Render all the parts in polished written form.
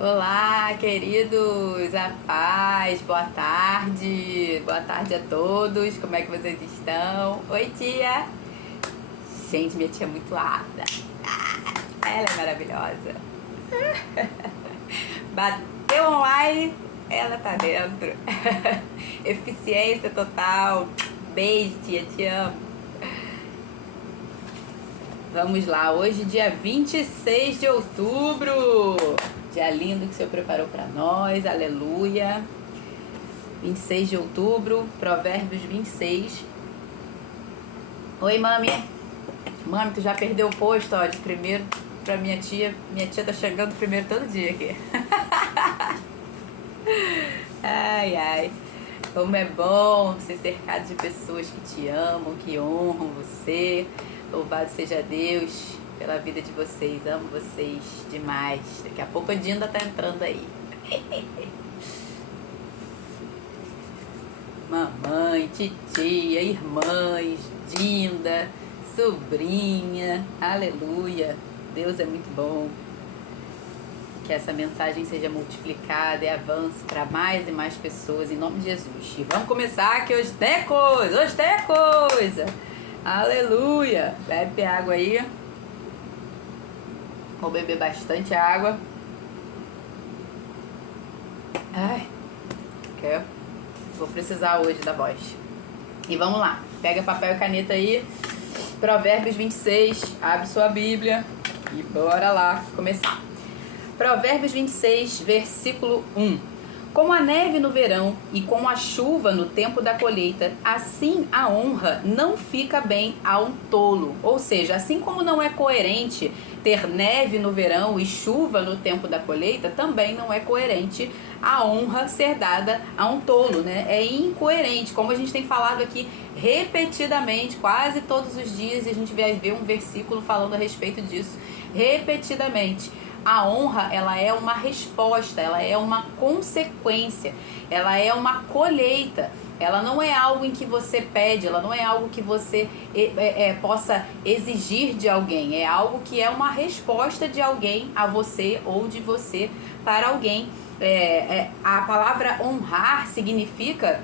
Olá, queridos, a paz, boa tarde a todos, como é que vocês estão? Oi, tia! Gente, minha tia é muito apta, ela é maravilhosa. Bateu online, ela tá dentro. Eficiência total. Beijo, tia, te amo. Vamos lá, hoje dia 26 de outubro. Dia lindo que o Senhor preparou para nós, aleluia. 26 de outubro, Provérbios 26. Oi, mami. Mami, tu já perdeu o posto, ó, de primeiro pra minha tia. Minha tia tá chegando primeiro todo dia aqui. Ai, ai. Como é bom ser cercado de pessoas que te amam, que honram você. Louvado seja Deus pela vida de vocês. Amo vocês demais. Daqui a pouco a Dinda tá entrando aí. Mamãe, titia, irmãs, Dinda, sobrinha. Aleluia. Deus é muito bom. Que essa mensagem seja multiplicada e avance para mais e mais pessoas, em nome de Jesus. E vamos começar, que hoje tem coisa, Aleluia. Bebe água aí. Vou beber bastante água. Ai, que vou precisar hoje da voz. E vamos lá. Pega papel e caneta aí. Provérbios 26. Abre sua Bíblia. E bora lá começar. Provérbios 26, versículo 1. Como a neve no verão e como a chuva no tempo da colheita, assim a honra não fica bem a um tolo. Ou seja, assim como não é coerente ter neve no verão e chuva no tempo da colheita, também não é coerente a honra ser dada a um tolo, né? É incoerente, como a gente tem falado aqui repetidamente, quase todos os dias, e a gente vai ver um versículo falando a respeito disso repetidamente. A honra, ela é uma resposta, ela é uma consequência, ela é uma colheita. Ela não é algo em que você pede, ela não é algo que você possa exigir de alguém. É algo que é uma resposta de alguém a você ou de você para alguém. A palavra honrar significa,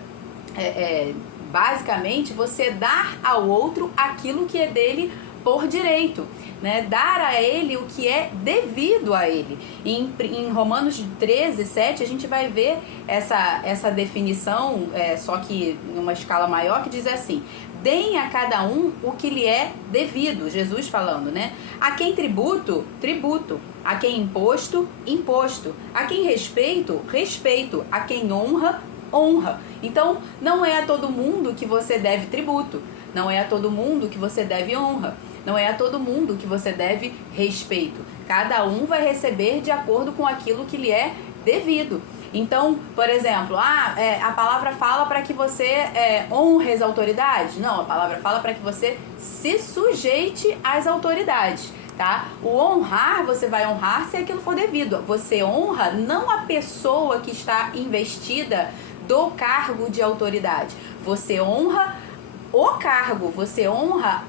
basicamente, você dar ao outro aquilo que é dele por direito, né? Dar a ele o que é devido a ele. Em Romanos 13, 7, a gente vai ver essa definição, só que em uma escala maior, que diz assim: deem a cada um o que lhe é devido. Jesus falando, né? A quem tributo, tributo. A quem imposto, imposto. A quem respeito, respeito. A quem honra, honra. Então, não é a todo mundo que você deve tributo. Não é a todo mundo que você deve honra. Não é a todo mundo que você deve respeito. Cada um vai receber de acordo com aquilo que lhe é devido. Então, por exemplo, a palavra fala para que você honre as autoridades? Não, a palavra fala para que você se sujeite às autoridades, tá? O honrar, você vai honrar se aquilo for devido. Você honra não a pessoa que está investida do cargo de autoridade. Você honra o cargo, você honra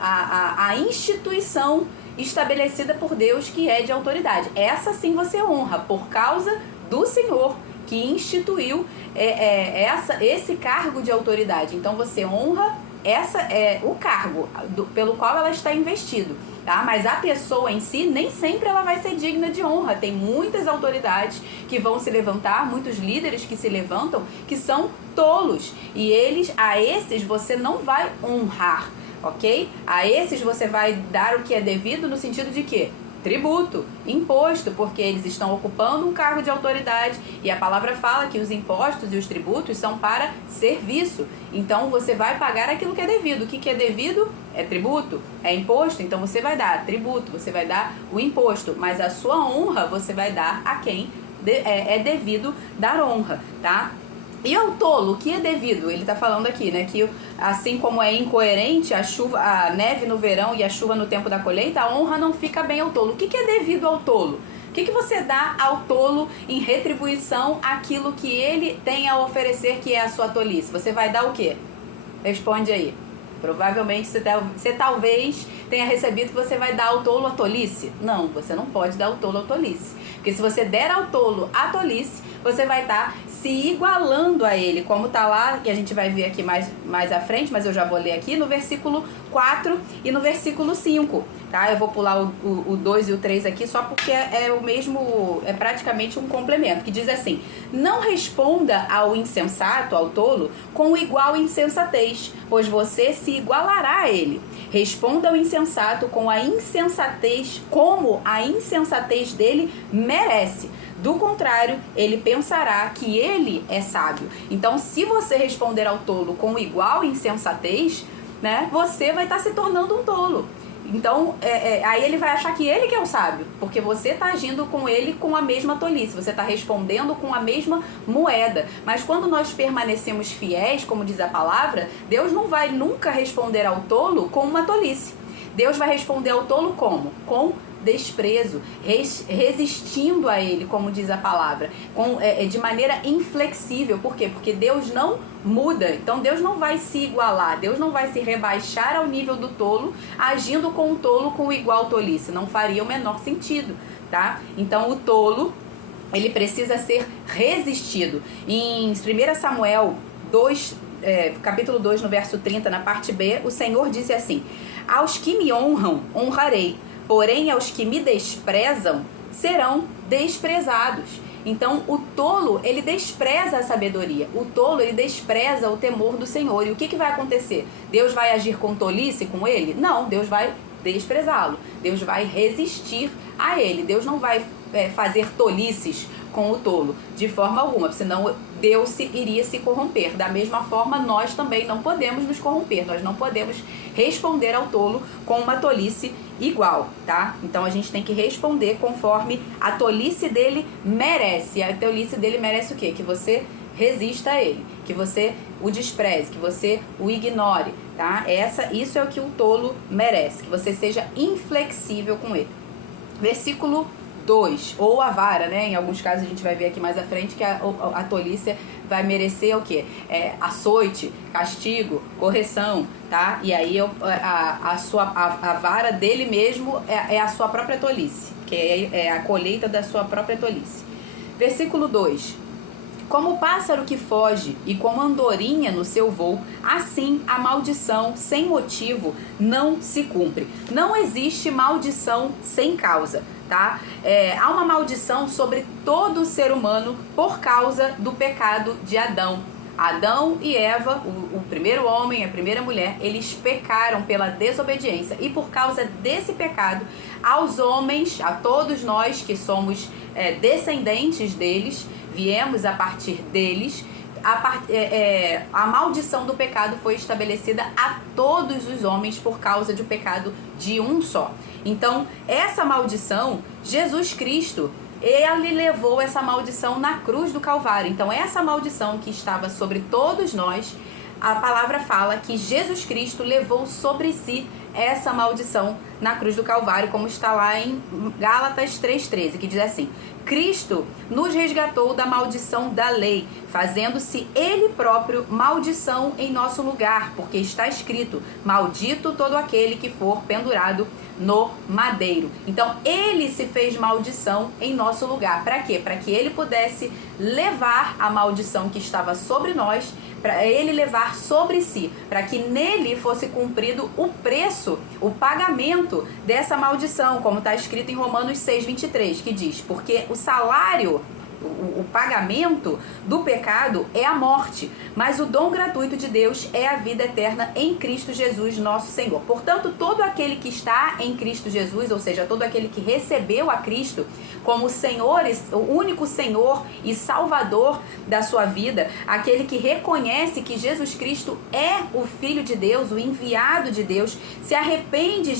a instituição estabelecida por Deus, que é de autoridade. Essa sim você honra, por causa do Senhor que instituiu esse cargo de autoridade. Então você honra o cargo pelo qual ela está investido, tá? Mas a pessoa em si, nem sempre ela vai ser digna de honra. Tem muitas autoridades que vão se levantar, muitos líderes que se levantam, que são tolos, e a esses você não vai honrar, ok? A esses você vai dar o que é devido, no sentido de quê? Tributo, imposto, porque eles estão ocupando um cargo de autoridade, e a palavra fala que os impostos e os tributos são para serviço. Então você vai pagar aquilo que é devido. O que é devido? É tributo, é imposto. Então você vai dar tributo, você vai dar o imposto, mas a sua honra você vai dar a quem é devido dar honra, tá? E ao tolo, o que é devido? Ele está falando aqui, né, que assim como é incoerente a neve no verão e a chuva no tempo da colheita, a honra não fica bem ao tolo. O que é devido ao tolo? O que você dá ao tolo em retribuição àquilo que ele tem a oferecer, que é a sua tolice? Você vai dar o quê? Responde aí. Provavelmente você talvez tenha recebido que você vai dar ao tolo a tolice. Não, você não pode dar ao tolo a tolice. Porque se você der ao tolo a tolice, você vai estar se igualando a ele, como está lá, que a gente vai ver aqui mais à frente, mas eu já vou ler aqui, no versículo 4 e no versículo 5, tá? Eu vou pular o 2 e o 3 aqui, só porque é o mesmo, é praticamente um complemento, que diz assim: não responda ao insensato, ao tolo, com igual insensatez, pois você se igualará a ele. Responda ao insensato com a insensatez, como a insensatez dele merece. Do contrário, ele pensará que ele é sábio. Então, se você responder ao tolo com igual insensatez, né, você vai estar se tornando um tolo. Então, aí ele vai achar que ele que é o sábio, porque você está agindo com ele com a mesma tolice, você está respondendo com a mesma moeda. Mas quando nós permanecemos fiéis, como diz a palavra, Deus não vai nunca responder ao tolo com uma tolice. Deus vai responder ao tolo como? Com desprezo, resistindo a ele, como diz a palavra, de maneira inflexível. Por quê? Porque Deus não muda. Então Deus não vai se igualar, Deus não vai se rebaixar ao nível do tolo, agindo com o tolo com igual tolice. Não faria o menor sentido, tá? Então o tolo, ele precisa ser resistido. Em 1 Samuel 2, capítulo 2, no verso 30, na parte B, o Senhor disse assim: aos que me honram, honrarei, porém aos que me desprezam, serão desprezados. Então o tolo, ele despreza a sabedoria, o tolo, ele despreza o temor do Senhor. E o que vai acontecer? Deus vai agir com tolice com ele? Não, Deus vai desprezá-lo, Deus vai resistir a ele. Deus não vai fazer tolices com o tolo, de forma alguma, senão Deus iria se corromper. Da mesma forma, nós também não podemos nos corromper, nós não podemos responder ao tolo com uma tolice igual, tá? Então a gente tem que responder conforme a tolice dele merece. A tolice dele merece o quê? Que você resista a ele, que você o despreze, que você o ignore, tá? Isso é o que o tolo merece, que você seja inflexível com ele. Versículo 2, ou a vara, né? Em alguns casos a gente vai ver aqui mais à frente que a tolice vai merecer o quê? Açoite, castigo, correção, tá? E aí a vara dele mesmo é a sua própria tolice, que é a colheita da sua própria tolice. Versículo 2: como o pássaro que foge e como andorinha no seu voo, assim a maldição sem motivo não se cumpre. Não existe maldição sem causa, tá? Há uma maldição sobre todo o ser humano por causa do pecado de Adão. Adão e Eva, o primeiro homem e a primeira mulher, eles pecaram pela desobediência. E por causa desse pecado, aos homens, a todos nós que somos descendentes deles, viemos a partir deles, a maldição do pecado foi estabelecida a todos os homens por causa do pecado de um só. Então, essa maldição, Jesus Cristo, ele levou essa maldição na cruz do Calvário. Então, essa maldição que estava sobre todos nós, a palavra fala que Jesus Cristo levou sobre si essa maldição na cruz do Calvário, como está lá em Gálatas 3,13, que diz assim: Cristo nos resgatou da maldição da lei, fazendo-se Ele próprio maldição em nosso lugar, porque está escrito: maldito todo aquele que for pendurado no madeiro. Então, Ele se fez maldição em nosso lugar. Para quê? Para que Ele pudesse levar a maldição que estava sobre nós, para Ele levar sobre si, para que nele fosse cumprido o preço, o pagamento dessa maldição, como está escrito em Romanos 6,23, que diz: porque o salário, o pagamento do pecado é a morte, mas o dom gratuito de Deus é a vida eterna em Cristo Jesus, nosso Senhor. Portanto, todo aquele que está em Cristo Jesus, ou seja, todo aquele que recebeu a Cristo como Senhor, o único Senhor e Salvador da sua vida, aquele que reconhece que Jesus Cristo é o Filho de Deus, o enviado de Deus, se arrepende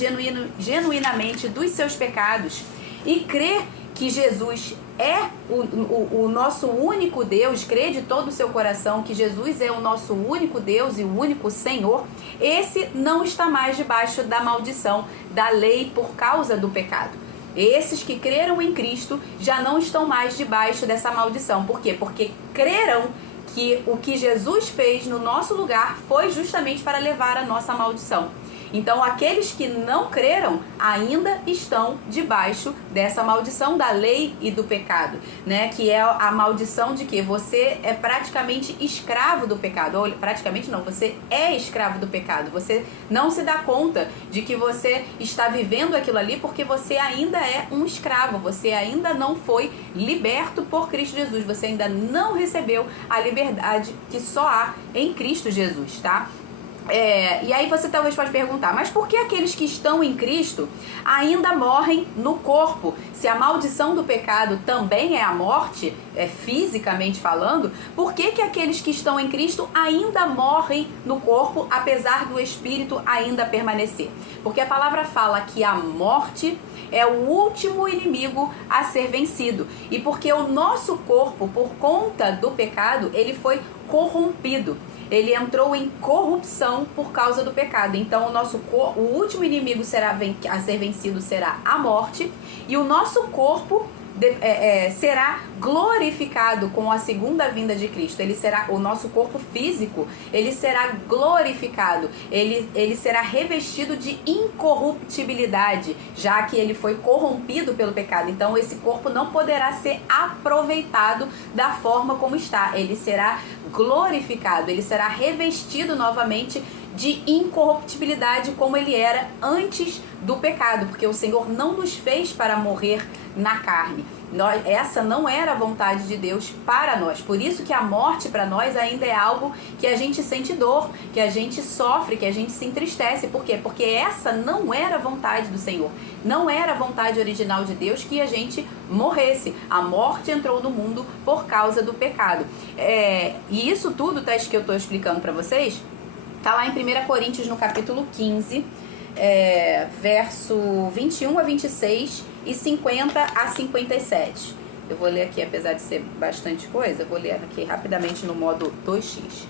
genuinamente dos seus pecados e crê que Jesus é o nosso único Deus, crê de todo o seu coração que Jesus é o nosso único Deus e o único Senhor, esse não está mais debaixo da maldição da lei por causa do pecado. Esses que creram em Cristo já não estão mais debaixo dessa maldição. Por quê? Porque creram que o que Jesus fez no nosso lugar foi justamente para levar a nossa maldição. Então aqueles que não creram ainda estão debaixo dessa maldição da lei e do pecado, né? Que é a maldição de que você é praticamente escravo do pecado, ou praticamente não, você é escravo do pecado. Você não se dá conta de que você está vivendo aquilo ali porque você ainda é um escravo, você ainda não foi liberto por Cristo Jesus, você ainda não recebeu a liberdade que só há em Cristo Jesus, tá? E aí você talvez pode perguntar, mas por que aqueles que estão em Cristo ainda morrem no corpo? Se a maldição do pecado também é a morte, fisicamente falando, por que que aqueles que estão em Cristo ainda morrem no corpo, apesar do Espírito ainda permanecer? Porque a palavra fala que a morte é o último inimigo a ser vencido. E porque o nosso corpo, por conta do pecado, ele foi corrompido. Ele entrou em corrupção por causa do pecado. Então o último inimigo a ser vencido será a morte. E o nosso corpo será glorificado com a segunda vinda de Cristo. O nosso corpo físico, ele será glorificado, ele será revestido de incorruptibilidade, já que ele foi corrompido pelo pecado. Então esse corpo não poderá ser aproveitado da forma como está. Ele será glorificado, ele será revestido novamente de incorruptibilidade como ele era antes do pecado, porque o Senhor não nos fez para morrer na carne. Essa não era a vontade de Deus para nós. Por isso que a morte para nós ainda é algo que a gente sente dor, que a gente sofre, que a gente se entristece. Por quê? Porque essa não era a vontade do Senhor. Não era a vontade original de Deus que a gente morresse. A morte entrou no mundo por causa do pecado. E isso tudo que eu estou explicando para vocês está lá em 1 Coríntios, no capítulo 15, verso 21 a 26 e 50 a 57. Eu vou ler aqui, apesar de ser bastante coisa, vou ler aqui rapidamente no modo 2x.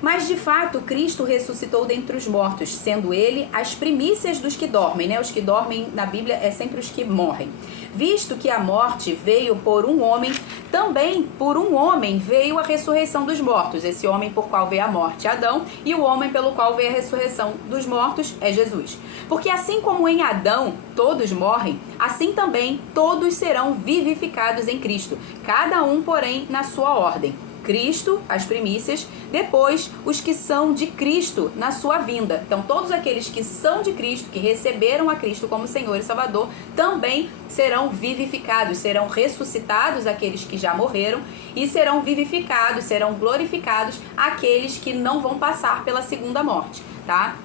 Mas de fato Cristo ressuscitou dentre os mortos, sendo ele as primícias dos que dormem, né? Os que dormem na Bíblia é sempre os que morrem. Visto que a morte veio por um homem, também por um homem veio a ressurreição dos mortos. Esse homem por qual veio a morte, Adão, e o homem pelo qual veio a ressurreição dos mortos é Jesus. Porque assim como em Adão todos morrem, assim também todos serão vivificados em Cristo, cada um, porém, na sua ordem. Cristo, as primícias, depois os que são de Cristo na sua vinda. Então todos aqueles que são de Cristo, que receberam a Cristo como Senhor e Salvador, também serão vivificados, serão ressuscitados aqueles que já morreram e serão vivificados, serão glorificados aqueles que não vão passar pela segunda morte, tá?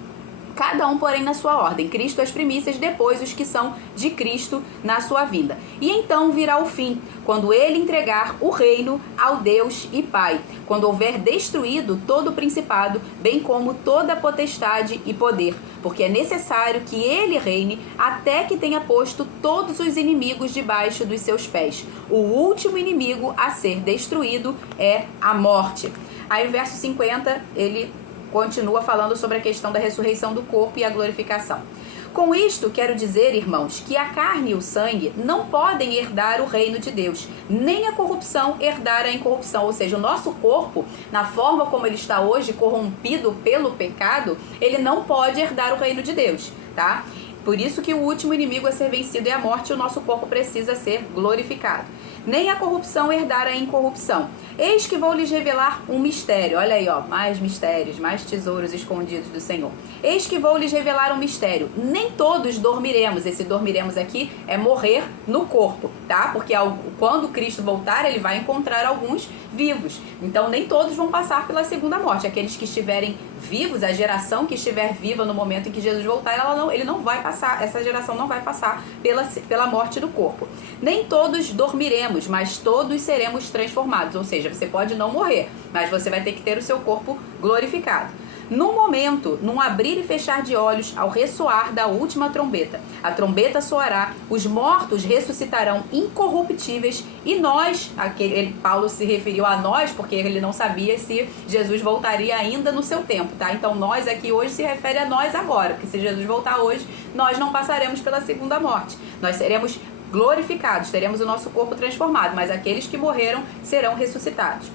Cada um, porém, na sua ordem. Cristo as primícias, depois os que são de Cristo na sua vinda. E então virá o fim, quando ele entregar o reino ao Deus e Pai, quando houver destruído todo o principado, bem como toda a potestade e poder, porque é necessário que ele reine até que tenha posto todos os inimigos debaixo dos seus pés. O último inimigo a ser destruído é a morte. Aí, no verso 50, ele continua falando sobre a questão da ressurreição do corpo e a glorificação. Com isto, quero dizer, irmãos, que a carne e o sangue não podem herdar o reino de Deus, nem a corrupção herdar a incorrupção. Ou seja, o nosso corpo, na forma como ele está hoje, corrompido pelo pecado, ele não pode herdar o reino de Deus, tá? Por isso que o último inimigo a ser vencido é a morte, e o nosso corpo precisa ser glorificado. Nem a corrupção herdar a incorrupção. Eis que vou lhes revelar um mistério. Olha aí, ó, mais mistérios, mais tesouros escondidos do Senhor. Eis que vou lhes revelar um mistério. Nem todos dormiremos. Esse dormiremos aqui é morrer no corpo, tá? Porque quando Cristo voltar, ele vai encontrar alguns vivos. Então, nem todos vão passar pela segunda morte. Aqueles que estiverem vivos, a geração que estiver viva no momento em que Jesus voltar, ele não vai passar, essa geração não vai passar pela morte do corpo. Nem todos dormiremos, mas todos seremos transformados. Ou seja, você pode não morrer, mas você vai ter que ter o seu corpo glorificado. No momento, num abrir e fechar de olhos, ao ressoar da última trombeta, a trombeta soará, os mortos ressuscitarão incorruptíveis e nós, Paulo se referiu a nós porque ele não sabia se Jesus voltaria ainda no seu tempo, tá? Então nós aqui hoje se refere a nós agora, porque se Jesus voltar hoje, nós não passaremos pela segunda morte, nós seremos glorificados, teremos o nosso corpo transformado, mas aqueles que morreram serão ressuscitados.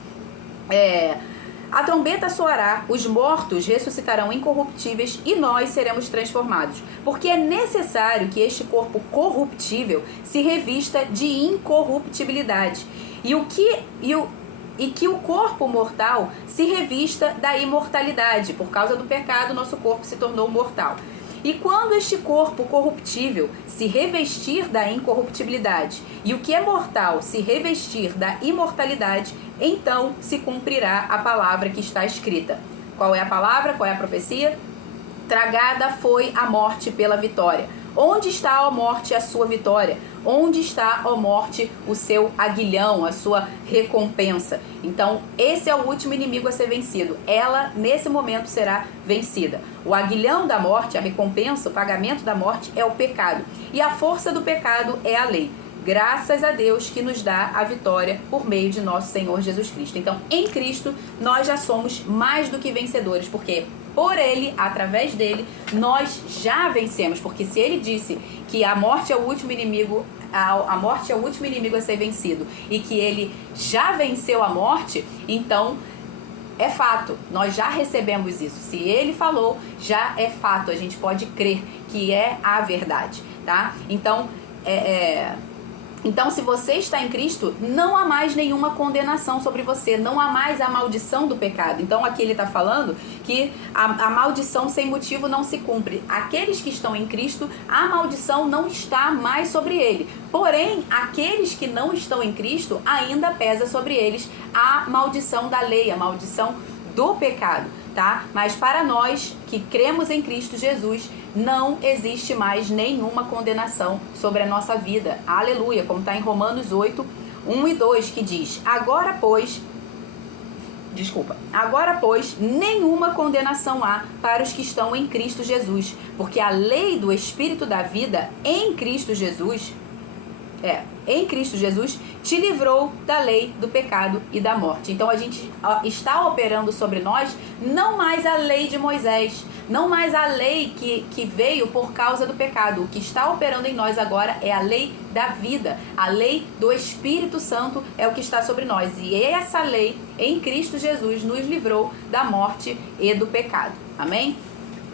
A trombeta soará, os mortos ressuscitarão incorruptíveis e nós seremos transformados. Porque é necessário que este corpo corruptível se revista de incorruptibilidade e que o corpo mortal se revista da imortalidade. Por causa do pecado, nosso corpo se tornou mortal. E quando este corpo corruptível se revestir da incorruptibilidade e o que é mortal se revestir da imortalidade, então se cumprirá a palavra que está escrita. Qual é a palavra? Qual é a profecia? Tragada foi a morte pela vitória. Onde está, ó morte, a sua vitória? Onde está, ó morte, o seu aguilhão, a sua recompensa? Então, esse é o último inimigo a ser vencido. Ela, nesse momento, será vencida. O aguilhão da morte, a recompensa, o pagamento da morte é o pecado. E a força do pecado é a lei. Graças a Deus que nos dá a vitória por meio de nosso Senhor Jesus Cristo. Então, em Cristo, nós já somos mais do que vencedores, porque por Ele, através dele, nós já vencemos. Porque se Ele disse que a morte é o último inimigo, a morte é o último inimigo a ser vencido, e que Ele já venceu a morte, então é fato, nós já recebemos isso. Se Ele falou, já é fato, a gente pode crer que é a verdade, tá? Então, Então, se você está em Cristo, não há mais nenhuma condenação sobre você, não há mais a maldição do pecado. Então, aqui ele está falando que a maldição sem motivo não se cumpre. Aqueles que estão em Cristo, a maldição não está mais sobre ele. Porém, aqueles que não estão em Cristo, ainda pesa sobre eles a maldição da lei, a maldição do pecado, tá? Mas para nós que cremos em Cristo Jesus, não existe mais nenhuma condenação sobre a nossa vida. Aleluia, como está em Romanos 8, 1 e 2, que diz: Agora, pois, nenhuma condenação há para os que estão em Cristo Jesus, porque a lei do Espírito da vida em Cristo Jesus te livrou da lei do pecado e da morte. Então a gente está operando sobre nós não mais a lei de Moisés, não mais a lei que veio por causa do pecado. O que está operando em nós agora é a lei da vida, a lei do Espírito Santo é o que está sobre nós. E essa lei em Cristo Jesus nos livrou da morte e do pecado. Amém?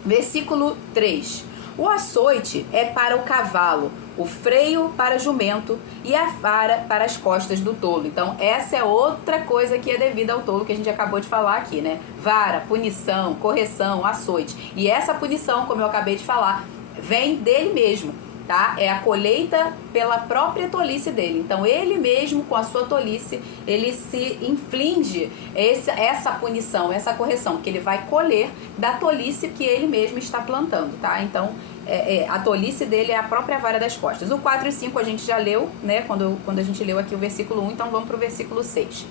Versículo 3. O açoite é para o cavalo, o freio para o jumento e a vara para as costas do tolo. Então, essa é outra coisa que é devida ao tolo que a gente acabou de falar aqui, né? Vara, punição, correção, açoite. E essa punição, como eu acabei de falar, vem dele mesmo, tá? É a colheita pela própria tolice dele. Então, ele mesmo, com a sua tolice, ele se inflige essa punição, essa correção, que ele vai colher da tolice que ele mesmo está plantando, tá? Então, a tolice dele é a própria vara das costas. O 4 e 5 a gente já leu, né? Quando a gente leu aqui o versículo 1, então vamos para o versículo 6.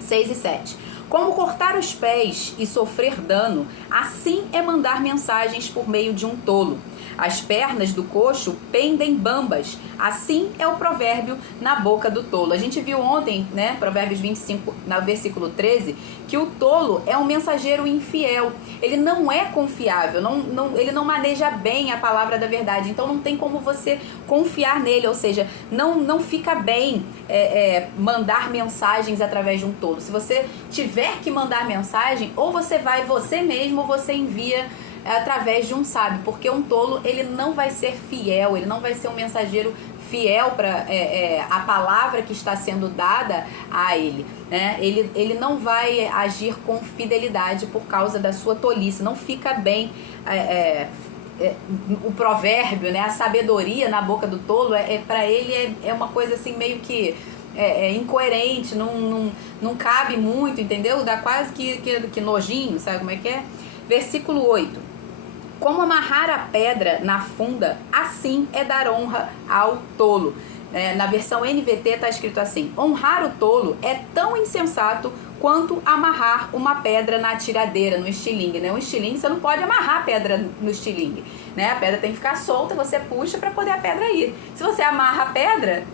6 e 7. Como cortar os pés e sofrer dano, assim é mandar mensagens por meio de um tolo. As pernas do coxo pendem bambas, assim é o provérbio na boca do tolo. A gente viu ontem, né, Provérbios 25, no versículo 13, que o tolo é um mensageiro infiel. Ele não é confiável, ele não maneja bem a palavra da verdade, então não tem como você confiar nele, ou seja, não fica bem mandar mensagens através de um tolo. Se você tiver que mandar mensagem, ou você vai você mesmo, ou você envia através de um sábio, porque um tolo, ele não vai ser fiel, ele não vai ser um mensageiro fiel para a palavra que está sendo dada a ele, né? Ele não vai agir com fidelidade por causa da sua tolice, não fica bem o provérbio, né? A sabedoria na boca do tolo, para ele é uma coisa assim meio que incoerente, não cabe muito, entendeu? Dá quase que nojinho, sabe como é que é? Versículo 8. Como amarrar a pedra na funda, assim é dar honra ao tolo. Na versão NVT está escrito assim: honrar o tolo é tão insensato quanto amarrar uma pedra na tiradeira, no estilingue, né? Um estilingue, você não pode amarrar a pedra no estilingue, né? A pedra tem que ficar solta, você puxa para poder a pedra ir. Se você amarra a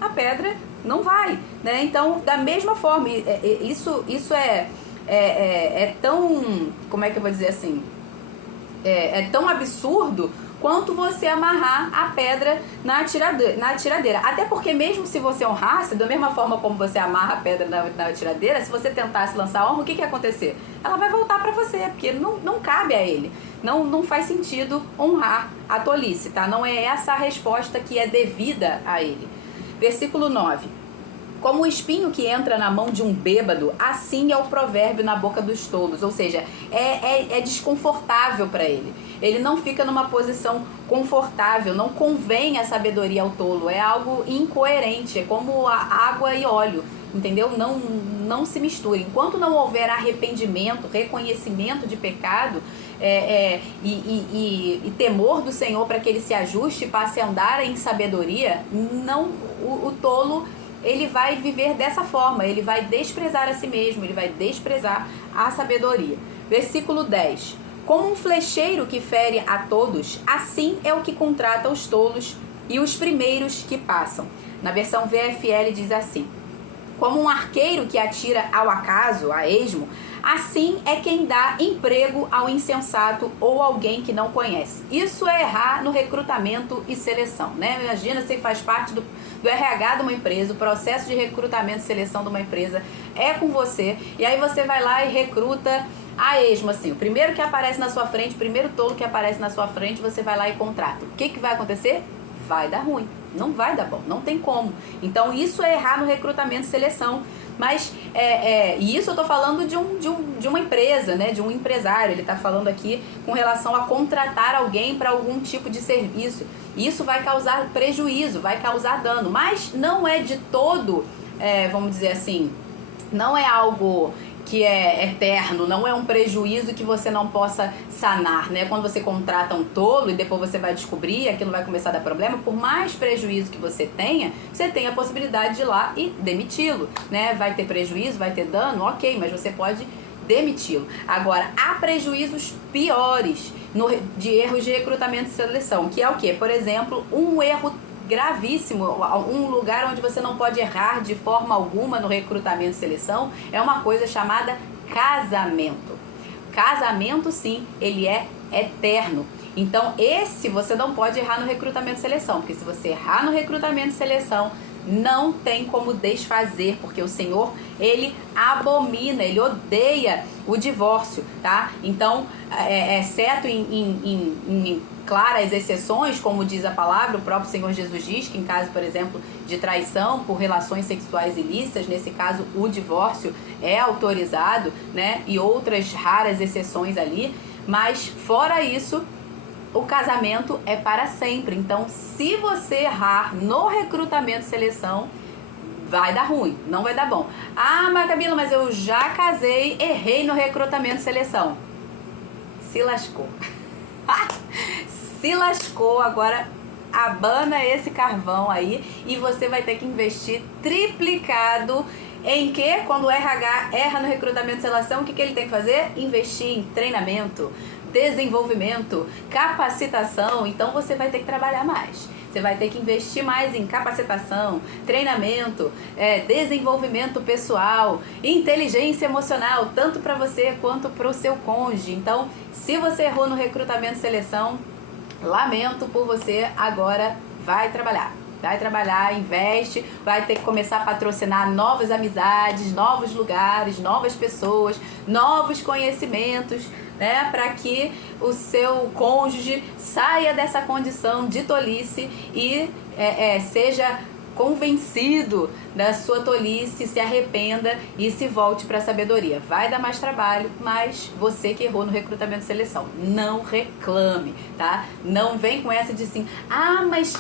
pedra não vai, né? Então, da mesma forma, isso é tão, como é que eu vou dizer assim? É tão absurdo quanto você amarrar a pedra na tiradeira. Até porque mesmo se você honrasse, da mesma forma como você amarra a pedra na tiradeira, se você tentasse lançar a honra, o que ia acontecer? Ela vai voltar para você, porque não cabe a ele. Não faz sentido honrar a tolice, tá? Não é essa a resposta que é devida a ele. Versículo 9. Como o espinho que entra na mão de um bêbado, assim é o provérbio na boca dos tolos. Ou seja, é desconfortável para ele. Ele não fica numa posição confortável, não convém a sabedoria ao tolo. É algo incoerente, é como a água e óleo, entendeu? Não se mistura. Enquanto não houver arrependimento, reconhecimento de pecado e temor do Senhor para que ele se ajuste e passe a andar em sabedoria, o tolo... ele vai viver dessa forma, ele vai desprezar a si mesmo, ele vai desprezar a sabedoria. Versículo 10. Como um flecheiro que fere a todos, assim é o que contrata os tolos e os primeiros que passam. Na versão VFL diz assim: como um arqueiro que atira ao acaso, a esmo, assim é quem dá emprego ao insensato ou alguém que não conhece. Isso é errar no recrutamento e seleção, né? Imagina, você faz parte do RH de uma empresa, o processo de recrutamento e seleção de uma empresa é com você, e aí você vai lá e recruta a esmo, assim, o primeiro que aparece na sua frente, o primeiro tolo que aparece na sua frente, você vai lá e contrata. O que vai acontecer? Vai dar ruim, não vai dar bom, não tem como. Então isso é errar no recrutamento e seleção. Mas, e isso eu tô falando de uma empresa, né, de um empresário. Ele tá falando aqui com relação a contratar alguém para algum tipo de serviço. Isso vai causar prejuízo, vai causar dano, mas não é de todo, vamos dizer assim, não é algo que é eterno, não é um prejuízo que você não possa sanar, né? Quando você contrata um tolo e depois você vai descobrir, aquilo vai começar a dar problema, por mais prejuízo que você tem a possibilidade de ir lá e demiti-lo, né? Vai ter prejuízo, vai ter dano, ok, mas você pode demiti-lo. Agora, há prejuízos piores de erros de recrutamento e seleção, que é o quê? Por exemplo, um erro gravíssimo, um lugar onde você não pode errar de forma alguma no recrutamento e seleção, é uma coisa chamada casamento. Casamento, sim, ele é eterno. Então, esse você não pode errar no recrutamento e seleção, porque se você errar no recrutamento e seleção, não tem como desfazer, porque o Senhor, ele abomina, ele odeia o divórcio, tá? Então, exceto em claras exceções, como diz a palavra, o próprio Senhor Jesus diz que em caso, por exemplo, de traição por relações sexuais ilícitas, nesse caso o divórcio é autorizado, né? E outras raras exceções ali, mas fora isso, o casamento é para sempre. Então, se você errar no recrutamento e seleção, vai dar ruim, não vai dar bom. Ah, mas Camila, mas eu já casei, errei no recrutamento e seleção. Se lascou. Se lascou, agora abana esse carvão aí e você vai ter que investir triplicado em que? Quando o RH erra no recrutamento e seleção, o que ele tem que fazer? Investir em treinamento, desenvolvimento, capacitação. Então você vai ter que trabalhar mais. Você vai ter que investir mais em capacitação, treinamento, desenvolvimento pessoal, inteligência emocional, tanto para você quanto para o seu cônjuge. Então, se você errou no recrutamento e seleção, lamento por você, agora vai trabalhar. Vai trabalhar, investe, vai ter que começar a patrocinar novas amizades, novos lugares, novas pessoas, novos conhecimentos, né, para que o seu cônjuge saia dessa condição de tolice e seja convencido da sua tolice, se arrependa e se volte para a sabedoria. Vai dar mais trabalho, mas você que errou no recrutamento e seleção, não reclame, tá? Não vem com essa de assim, mas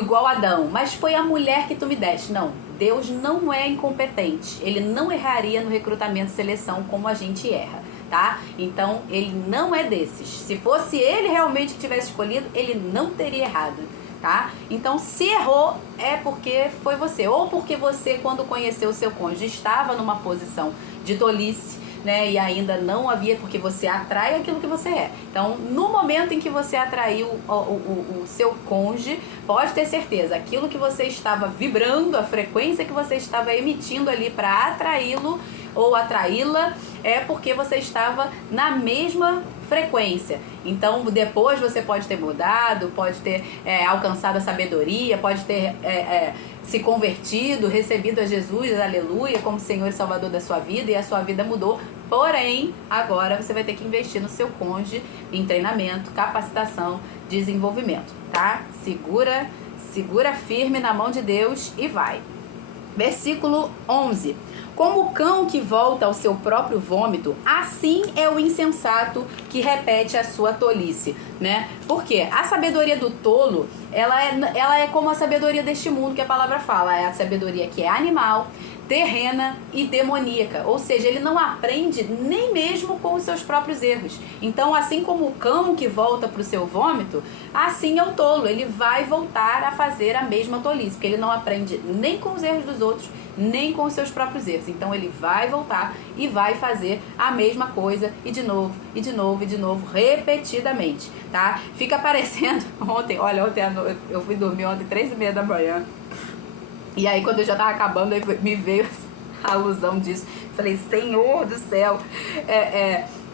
igual Adão, mas foi a mulher que tu me deste. Não, Deus não é incompetente, ele não erraria no recrutamento e seleção como a gente erra, tá? Então, ele não é desses. Se fosse ele realmente que tivesse escolhido, ele não teria errado. Tá? Então, se errou, é porque foi você. Ou porque você, quando conheceu o seu cônjuge, estava numa posição de tolice, né? E ainda não havia, porque você atrai aquilo que você é. Então, no momento em que você atraiu o seu cônjuge, pode ter certeza, aquilo que você estava vibrando, a frequência que você estava emitindo ali para atraí-lo ou atraí-la, é porque você estava na mesma frequência. Então, depois você pode ter mudado, pode ter alcançado a sabedoria, pode ter se convertido, recebido a Jesus, aleluia, como Senhor e Salvador da sua vida, e a sua vida mudou. Porém, agora você vai ter que investir no seu cônjuge em treinamento, capacitação, desenvolvimento, tá? Segura firme na mão de Deus e vai. Versículo 11. Como o cão que volta ao seu próprio vômito, assim é o insensato que repete a sua tolice, né? Porque a sabedoria do tolo, ela é como a sabedoria deste mundo que a palavra fala. É a sabedoria que é animal, terrena e demoníaca, ou seja, ele não aprende nem mesmo com os seus próprios erros. Então, assim como o cão que volta para o seu vômito, assim é o tolo, ele vai voltar a fazer a mesma tolice, porque ele não aprende nem com os erros dos outros, nem com os seus próprios erros. Então ele vai voltar e vai fazer a mesma coisa e de novo, e de novo, e de novo, repetidamente, tá? Fica parecendo, ontem eu fui dormir ontem 3h30 da manhã, e aí quando eu já tava acabando, aí me veio a alusão disso. Falei, Senhor do céu,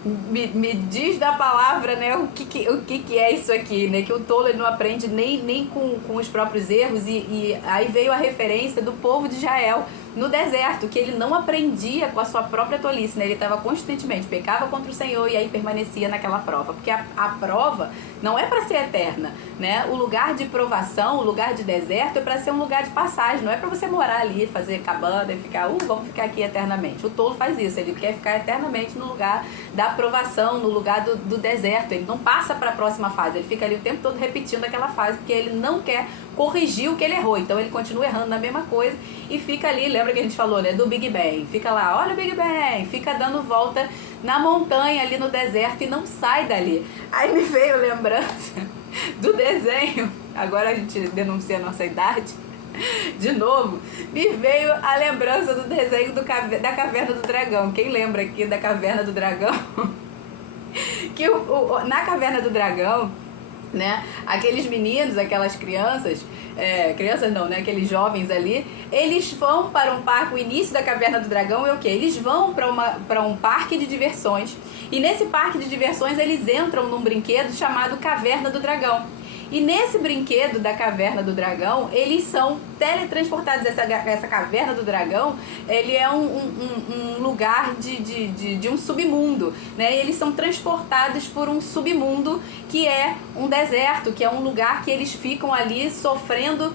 me diz da palavra, né, o que é isso aqui, né, que o tolo ele não aprende nem com os próprios erros, e aí veio a referência do povo de Israel no deserto, que ele não aprendia com a sua própria tolice, né, ele estava constantemente, pecava contra o Senhor e aí permanecia naquela prova, porque a prova não é para ser eterna, né, o lugar de provação, o lugar de deserto é para ser um lugar de passagem, não é para você morar ali, fazer cabana e ficar, vamos ficar aqui eternamente. O tolo faz isso, ele quer ficar eternamente no lugar da provação, no lugar do deserto, ele não passa para a próxima fase, ele fica ali o tempo todo repetindo aquela fase, porque ele não quer corrigir o que ele errou, então ele continua errando na mesma coisa e fica ali, lembra que a gente falou, né, do Big Bang, fica lá, olha o Big Bang, fica dando volta na montanha ali no deserto e não sai dali. Aí me veio lembrança do desenho, agora a gente denuncia a nossa idade, de novo, me veio a lembrança do desenho da Caverna do Dragão. Quem lembra aqui da Caverna do Dragão? Que na Caverna do Dragão, né, aqueles meninos, aquelas crianças, crianças não, né, aqueles jovens ali, eles vão para um parque, o início da Caverna do Dragão é o quê? Eles vão para um parque de diversões, e nesse parque de diversões eles entram num brinquedo chamado Caverna do Dragão. E nesse brinquedo da Caverna do Dragão, eles são teletransportados. Essa Caverna do Dragão, ele é um lugar de um submundo, né? E eles são transportados por um submundo que é um deserto, que é um lugar que eles ficam ali sofrendo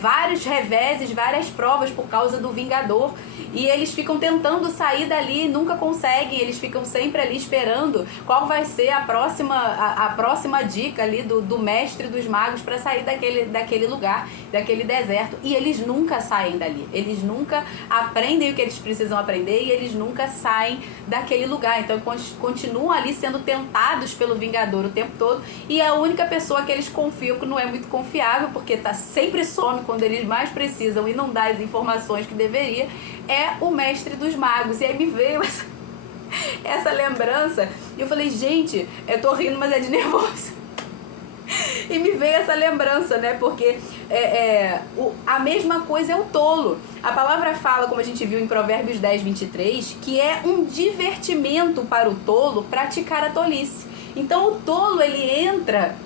vários reveses, várias provas por causa do Vingador. E eles ficam tentando sair dali e nunca conseguem, eles ficam sempre ali esperando qual vai ser a próxima dica ali do mestre dos magos para sair daquele lugar, daquele deserto. E eles nunca saem dali, eles nunca aprendem o que eles precisam aprender e eles nunca saem daquele lugar. Então continuam ali sendo tentados pelo Vingador o tempo todo, e a única pessoa que eles confiam, que não é muito confiável, porque sempre some quando eles mais precisam e não dá as informações que deveria, é o mestre dos magos. E aí me veio essa lembrança e eu falei, gente, eu tô rindo, mas é de nervoso. E me veio essa lembrança, né, porque a mesma coisa é o tolo. A palavra fala, como a gente viu em Provérbios 10:23, que é um divertimento para o tolo praticar a tolice. Então o tolo, ele entra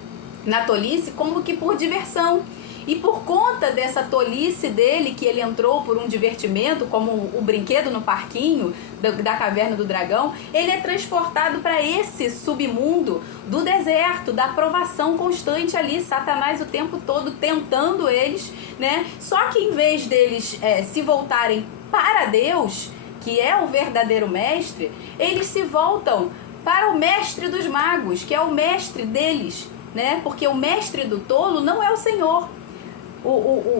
na tolice como que por diversão. E por conta dessa tolice dele, que ele entrou por um divertimento, como o brinquedo no parquinho da Caverna do Dragão, ele é transportado para esse submundo do deserto, da provação constante ali, Satanás o tempo todo tentando eles, né? Só que em vez deles se voltarem para Deus, que é o verdadeiro mestre, eles se voltam para o mestre dos magos, que é o mestre deles, né? Porque o mestre do tolo não é o Senhor.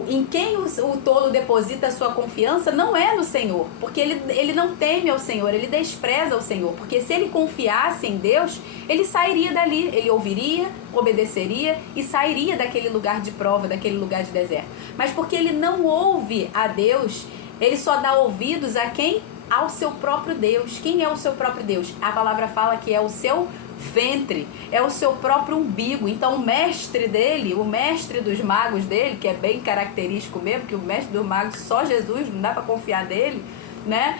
Em quem o tolo deposita a sua confiança não é no Senhor, porque ele não teme ao Senhor, ele despreza o Senhor, porque se ele confiasse em Deus, ele sairia dali, ele ouviria, obedeceria e sairia daquele lugar de prova, daquele lugar de deserto. Mas porque ele não ouve a Deus, ele só dá ouvidos a quem? Ao seu próprio Deus. Quem é o seu próprio Deus? A palavra fala que é o seu ventre, é o seu próprio umbigo. Então o mestre dele, o mestre dos magos dele, que é bem característico mesmo, que o mestre dos magos só Jesus, não dá para confiar nele, né?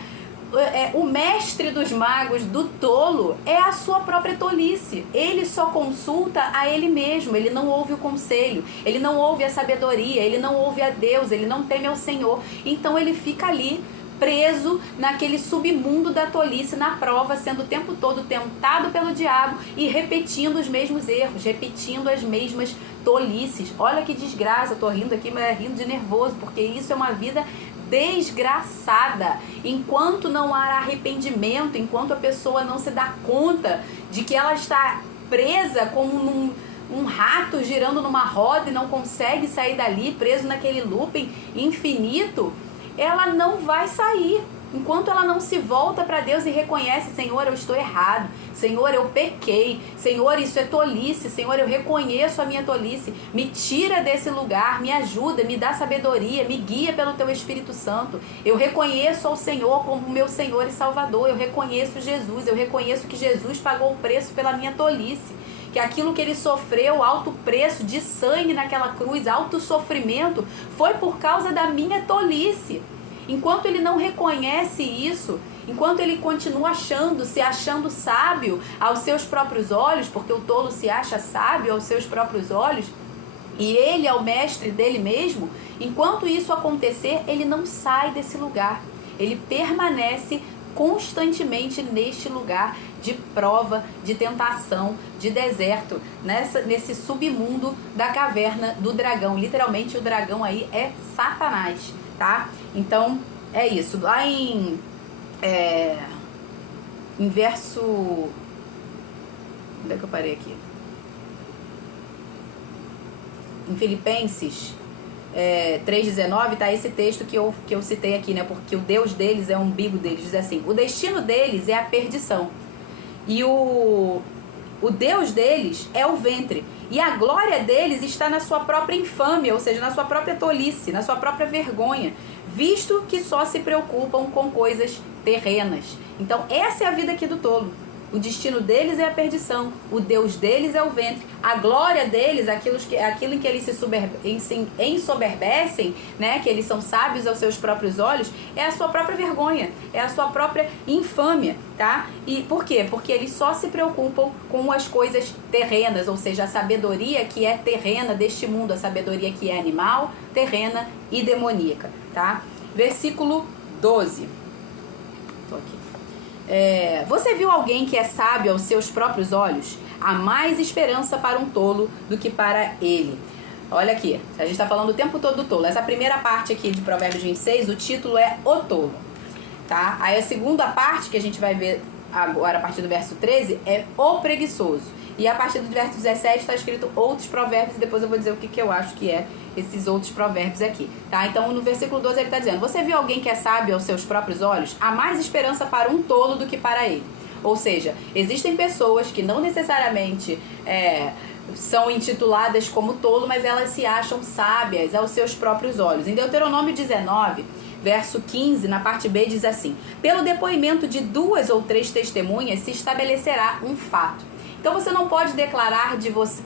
O mestre dos magos, do tolo, é a sua própria tolice. Ele só consulta a ele mesmo, ele não ouve o conselho, ele não ouve a sabedoria, ele não ouve a Deus, ele não teme ao Senhor. Então ele fica ali, preso naquele submundo da tolice, na prova, sendo o tempo todo tentado pelo diabo e repetindo os mesmos erros, repetindo as mesmas tolices. Olha que desgraça, eu tô rindo aqui, mas é rindo de nervoso, porque isso é uma vida desgraçada. Enquanto não há arrependimento, enquanto a pessoa não se dá conta de que ela está presa como um rato girando numa roda e não consegue sair dali, preso naquele looping infinito, ela não vai sair. Enquanto ela não se volta para Deus e reconhece: Senhor, eu estou errado, Senhor, eu pequei, Senhor, isso é tolice, Senhor, eu reconheço a minha tolice, me tira desse lugar, me ajuda, me dá sabedoria, me guia pelo Teu Espírito Santo. Eu reconheço ao Senhor como meu Senhor e Salvador, eu reconheço Jesus, eu reconheço que Jesus pagou o preço pela minha tolice, que aquilo que Ele sofreu, alto preço de sangue naquela cruz, alto sofrimento, foi por causa da minha tolice. Enquanto ele não reconhece isso, enquanto ele continua se achando sábio aos seus próprios olhos, porque o tolo se acha sábio aos seus próprios olhos, e ele é o mestre dele mesmo, enquanto isso acontecer, ele não sai desse lugar. Ele permanece constantemente neste lugar de prova, de tentação, de deserto, nesse submundo da caverna do dragão. Literalmente o dragão aí é Satanás, tá? Então é isso. Lá em verso... Onde é que eu parei aqui? Em Filipenses 3,19 tá esse texto que eu citei aqui, né? Porque o Deus deles é o umbigo deles. Diz assim: o destino deles é a perdição, e o Deus deles é o ventre, e a glória deles está na sua própria infâmia, ou seja, na sua própria tolice, na sua própria vergonha, visto que só se preocupam com coisas terrenas. Então essa é a vida aqui do tolo. O destino deles é a perdição, o Deus deles é o ventre, a glória deles, aquilo em que eles se ensoberbecem, né, que eles são sábios aos seus próprios olhos, é a sua própria vergonha, é a sua própria infâmia, tá? E por quê? Porque eles só se preocupam com as coisas terrenas, ou seja, a sabedoria que é terrena deste mundo, a sabedoria que é animal, terrena e demoníaca, tá? Versículo 12. Tô aqui. Você viu alguém que é sábio aos seus próprios olhos? Há mais esperança para um tolo do que para ele. Olha aqui, a gente está falando o tempo todo do tolo. Essa primeira parte aqui de Provérbios 26, o título é O Tolo, tá? Aí a segunda parte que a gente vai ver agora a partir do verso 13 é O Preguiçoso. E a partir do verso 17 está escrito outros provérbios, e depois eu vou dizer o que eu acho que é esses outros provérbios aqui, tá? Então no versículo 12 ele está dizendo: você viu alguém que é sábio aos seus próprios olhos? Há mais esperança para um tolo do que para ele. Ou seja, existem pessoas que não necessariamente são intituladas como tolo, mas elas se acham sábias aos seus próprios olhos. Em Deuteronômio 19, verso 15, na parte B, diz assim: pelo depoimento de 2 ou 3 testemunhas se estabelecerá um fato. Então você não pode declarar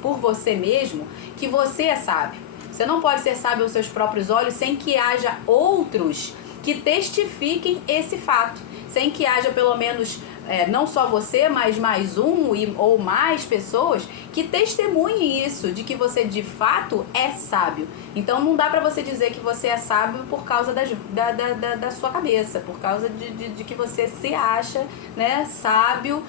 por você mesmo que você é sábio. Você não pode ser sábio aos seus próprios olhos sem que haja outros que testifiquem esse fato. Sem que haja pelo menos, não só você, mas mais um ou mais pessoas que testemunhem isso, de que você de fato é sábio. Então não dá pra você dizer que você é sábio por causa da sua cabeça, por causa de que você se acha, né, sábio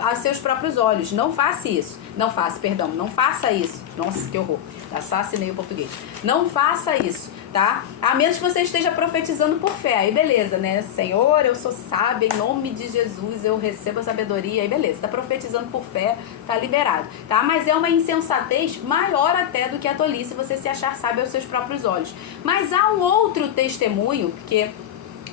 a seus próprios olhos. Não faça isso. Não faça isso. Nossa, que horror. Assassinei o português. Não faça isso, tá? A menos que você esteja profetizando por fé. Aí beleza, né? Senhor, eu sou sábio, em nome de Jesus eu recebo a sabedoria. Aí beleza, tá profetizando por fé, tá liberado, tá? Mas é uma insensatez maior até do que a tolice você se achar sábio aos seus próprios olhos. Mas há um outro testemunho, porque...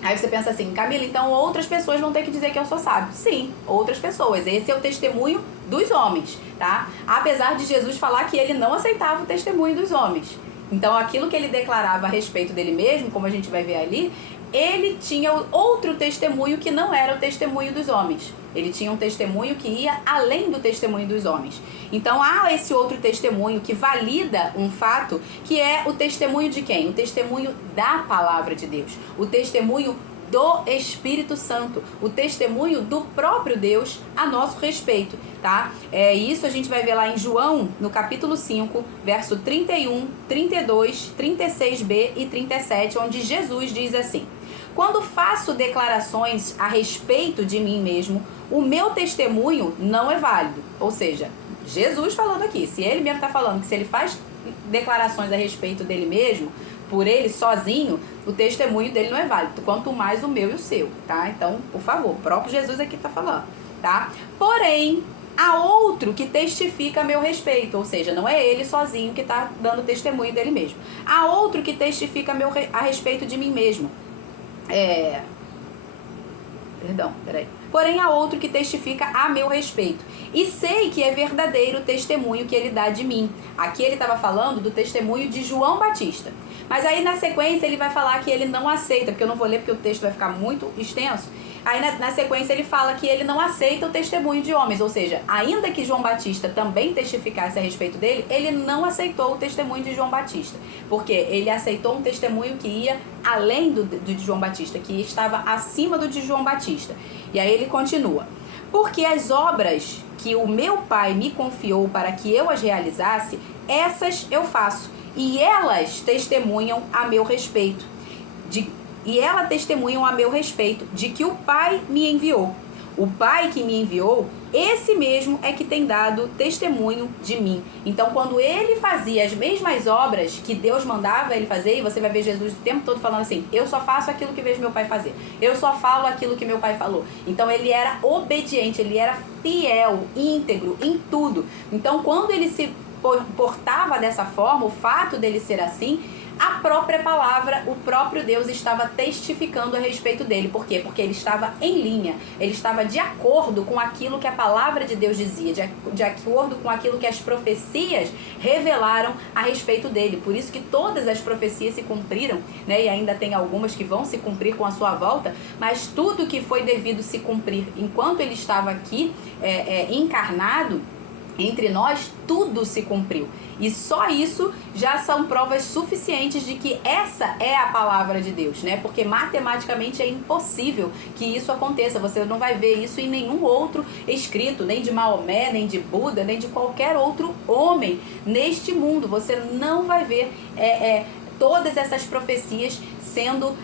Aí você pensa assim: Camila, então outras pessoas vão ter que dizer que eu sou sábio. Sim, outras pessoas. Esse é o testemunho dos homens, tá? Apesar de Jesus falar que ele não aceitava o testemunho dos homens. Então aquilo que ele declarava a respeito dele mesmo, como a gente vai ver ali, ele tinha outro testemunho que não era o testemunho dos homens. Ele tinha um testemunho que ia além do testemunho dos homens. Então há esse outro testemunho que valida um fato, que é o testemunho de quem? O testemunho da palavra de Deus. O testemunho do Espírito Santo, o testemunho do próprio Deus a nosso respeito, tá? Isso a gente vai ver lá em João, no capítulo 5, verso 31, 32, 36b e 37, onde Jesus diz assim: quando faço declarações a respeito de mim mesmo, o meu testemunho não é válido. Ou seja, Jesus falando aqui, se ele mesmo está falando que se ele faz declarações a respeito dele mesmo, por ele sozinho, o testemunho dele não é válido, quanto mais o meu e o seu, tá? Então, por favor, o próprio Jesus aqui está falando, tá? Porém, há outro que testifica a meu respeito, ou seja, não é ele sozinho que está dando testemunho dele mesmo. Há outro que testifica a respeito de mim mesmo. Porém, há outro que testifica a meu respeito. E sei que é verdadeiro o testemunho que ele dá de mim. Aqui ele estava falando do testemunho de João Batista. Mas aí na sequência ele vai falar que ele não aceita, porque eu não vou ler porque o texto vai ficar muito extenso. Aí na sequência ele fala que ele não aceita o testemunho de homens, ou seja, ainda que João Batista também testificasse a respeito dele, ele não aceitou o testemunho de João Batista, porque ele aceitou um testemunho que ia além do de João Batista, que estava acima do de João Batista. E aí ele continua: porque as obras que o meu Pai me confiou para que eu as realizasse, essas eu faço, e elas testemunham a meu respeito, de que o Pai me enviou. O Pai que me enviou, esse mesmo é que tem dado testemunho de mim. Então, quando ele fazia as mesmas obras que Deus mandava ele fazer, e você vai ver Jesus o tempo todo falando assim: eu só faço aquilo que vejo meu Pai fazer, eu só falo aquilo que meu Pai falou. Então, ele era obediente, ele era fiel, íntegro em tudo. Então, quando ele se portava dessa forma, o fato dele ser assim, a própria palavra, o próprio Deus estava testificando a respeito dele. Por quê? Porque ele estava em linha, ele estava de acordo com aquilo que a palavra de Deus dizia, de acordo com aquilo que as profecias revelaram a respeito dele. Por isso que todas as profecias se cumpriram, né? E ainda tem algumas que vão se cumprir com a sua volta, mas tudo que foi devido se cumprir enquanto ele estava aqui encarnado entre nós, tudo se cumpriu. E só isso já são provas suficientes de que essa é a palavra de Deus, né? Porque matematicamente é impossível que isso aconteça. Você não vai ver isso em nenhum outro escrito, nem de Maomé, nem de Buda, nem de qualquer outro homem neste mundo. Você não vai ver todas essas profecias sendo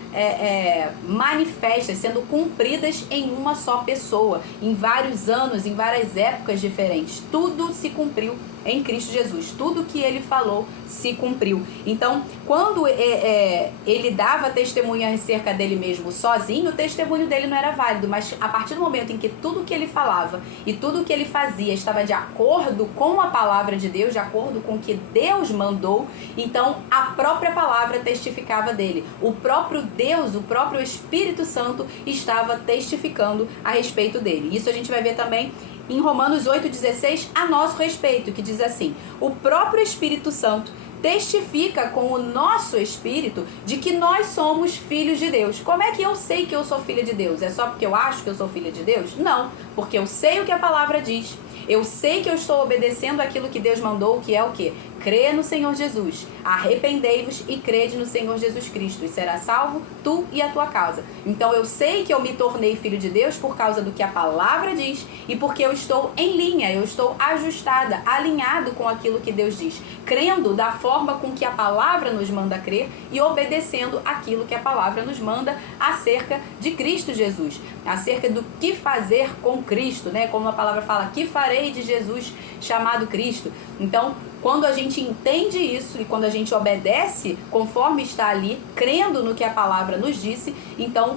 manifestas, sendo cumpridas em uma só pessoa, em vários anos, em várias épocas diferentes. Tudo se cumpriu em Cristo Jesus. Tudo que ele falou se cumpriu. Então, quando ele dava testemunho acerca dele mesmo sozinho, o testemunho dele não era válido, mas a partir do momento em que tudo que ele falava e tudo que ele fazia estava de acordo com a palavra de Deus, de acordo com o que Deus mandou, então a própria palavra testificava dele. O próprio Deus, o próprio Espírito Santo estava testificando a respeito dele. Isso a gente vai ver também em Romanos 8,16 a nosso respeito, que diz assim: o próprio Espírito Santo testifica com o nosso espírito de que nós somos filhos de Deus. Como é que eu sei que eu sou filha de Deus? É só porque eu acho que eu sou filha de Deus? Não, porque eu sei o que a palavra diz. Eu sei que eu estou obedecendo aquilo que Deus mandou, que é o quê? Crê no Senhor Jesus, arrependei-vos e crede no Senhor Jesus Cristo, e será salvo tu e a tua casa. Então eu sei que eu me tornei filho de Deus por causa do que a palavra diz e porque eu estou em linha, eu estou ajustada, alinhado com aquilo que Deus diz, crendo da forma com que a palavra nos manda crer e obedecendo aquilo que a palavra nos manda acerca de Cristo Jesus, acerca do que fazer com Cristo, né? Como a palavra fala, que farei de Jesus chamado Cristo. Então, quando a gente entende isso e quando a gente obedece conforme está ali, crendo no que a palavra nos disse, então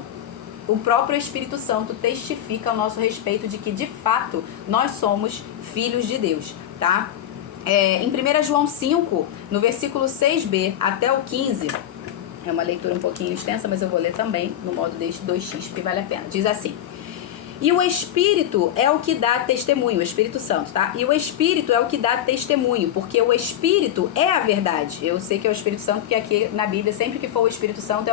o próprio Espírito Santo testifica a nosso respeito de que de fato nós somos filhos de Deus, tá? Em 1 João 5, no versículo 6b até o 15, é uma leitura um pouquinho extensa, mas eu vou ler também no modo 2x, porque vale a pena. Diz assim: E o Espírito é o que dá testemunho, o Espírito Santo, tá? E o Espírito é o que dá testemunho, porque o Espírito é a verdade. Eu sei que é o Espírito Santo, porque aqui na Bíblia, sempre que for o Espírito Santo,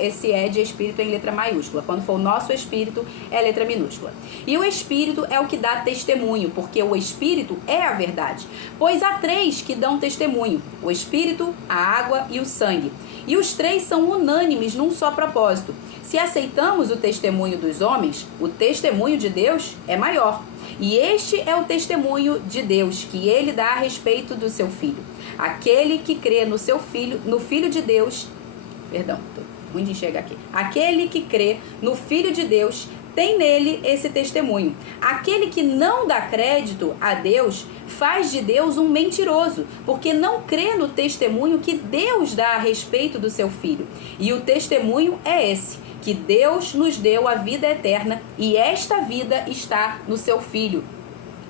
esse é de Espírito em letra maiúscula. Quando for o nosso Espírito, é letra minúscula. E o Espírito é o que dá testemunho, porque o Espírito é a verdade. Pois há três que dão testemunho: o Espírito, a água e o sangue. E os três são unânimes num só propósito. Se aceitamos o testemunho dos homens, o testemunho de Deus é maior. E este é o testemunho de Deus, que ele dá a respeito do seu Filho. Aquele que crê no seu Filho, no Filho de Deus... Perdão, tô ruim de enxergar aqui. Aquele que crê no Filho de Deus tem nele esse testemunho. Aquele que não dá crédito a Deus faz de Deus um mentiroso, porque não crê no testemunho que Deus dá a respeito do seu Filho. E o testemunho é esse, que Deus nos deu a vida eterna e esta vida está no seu Filho.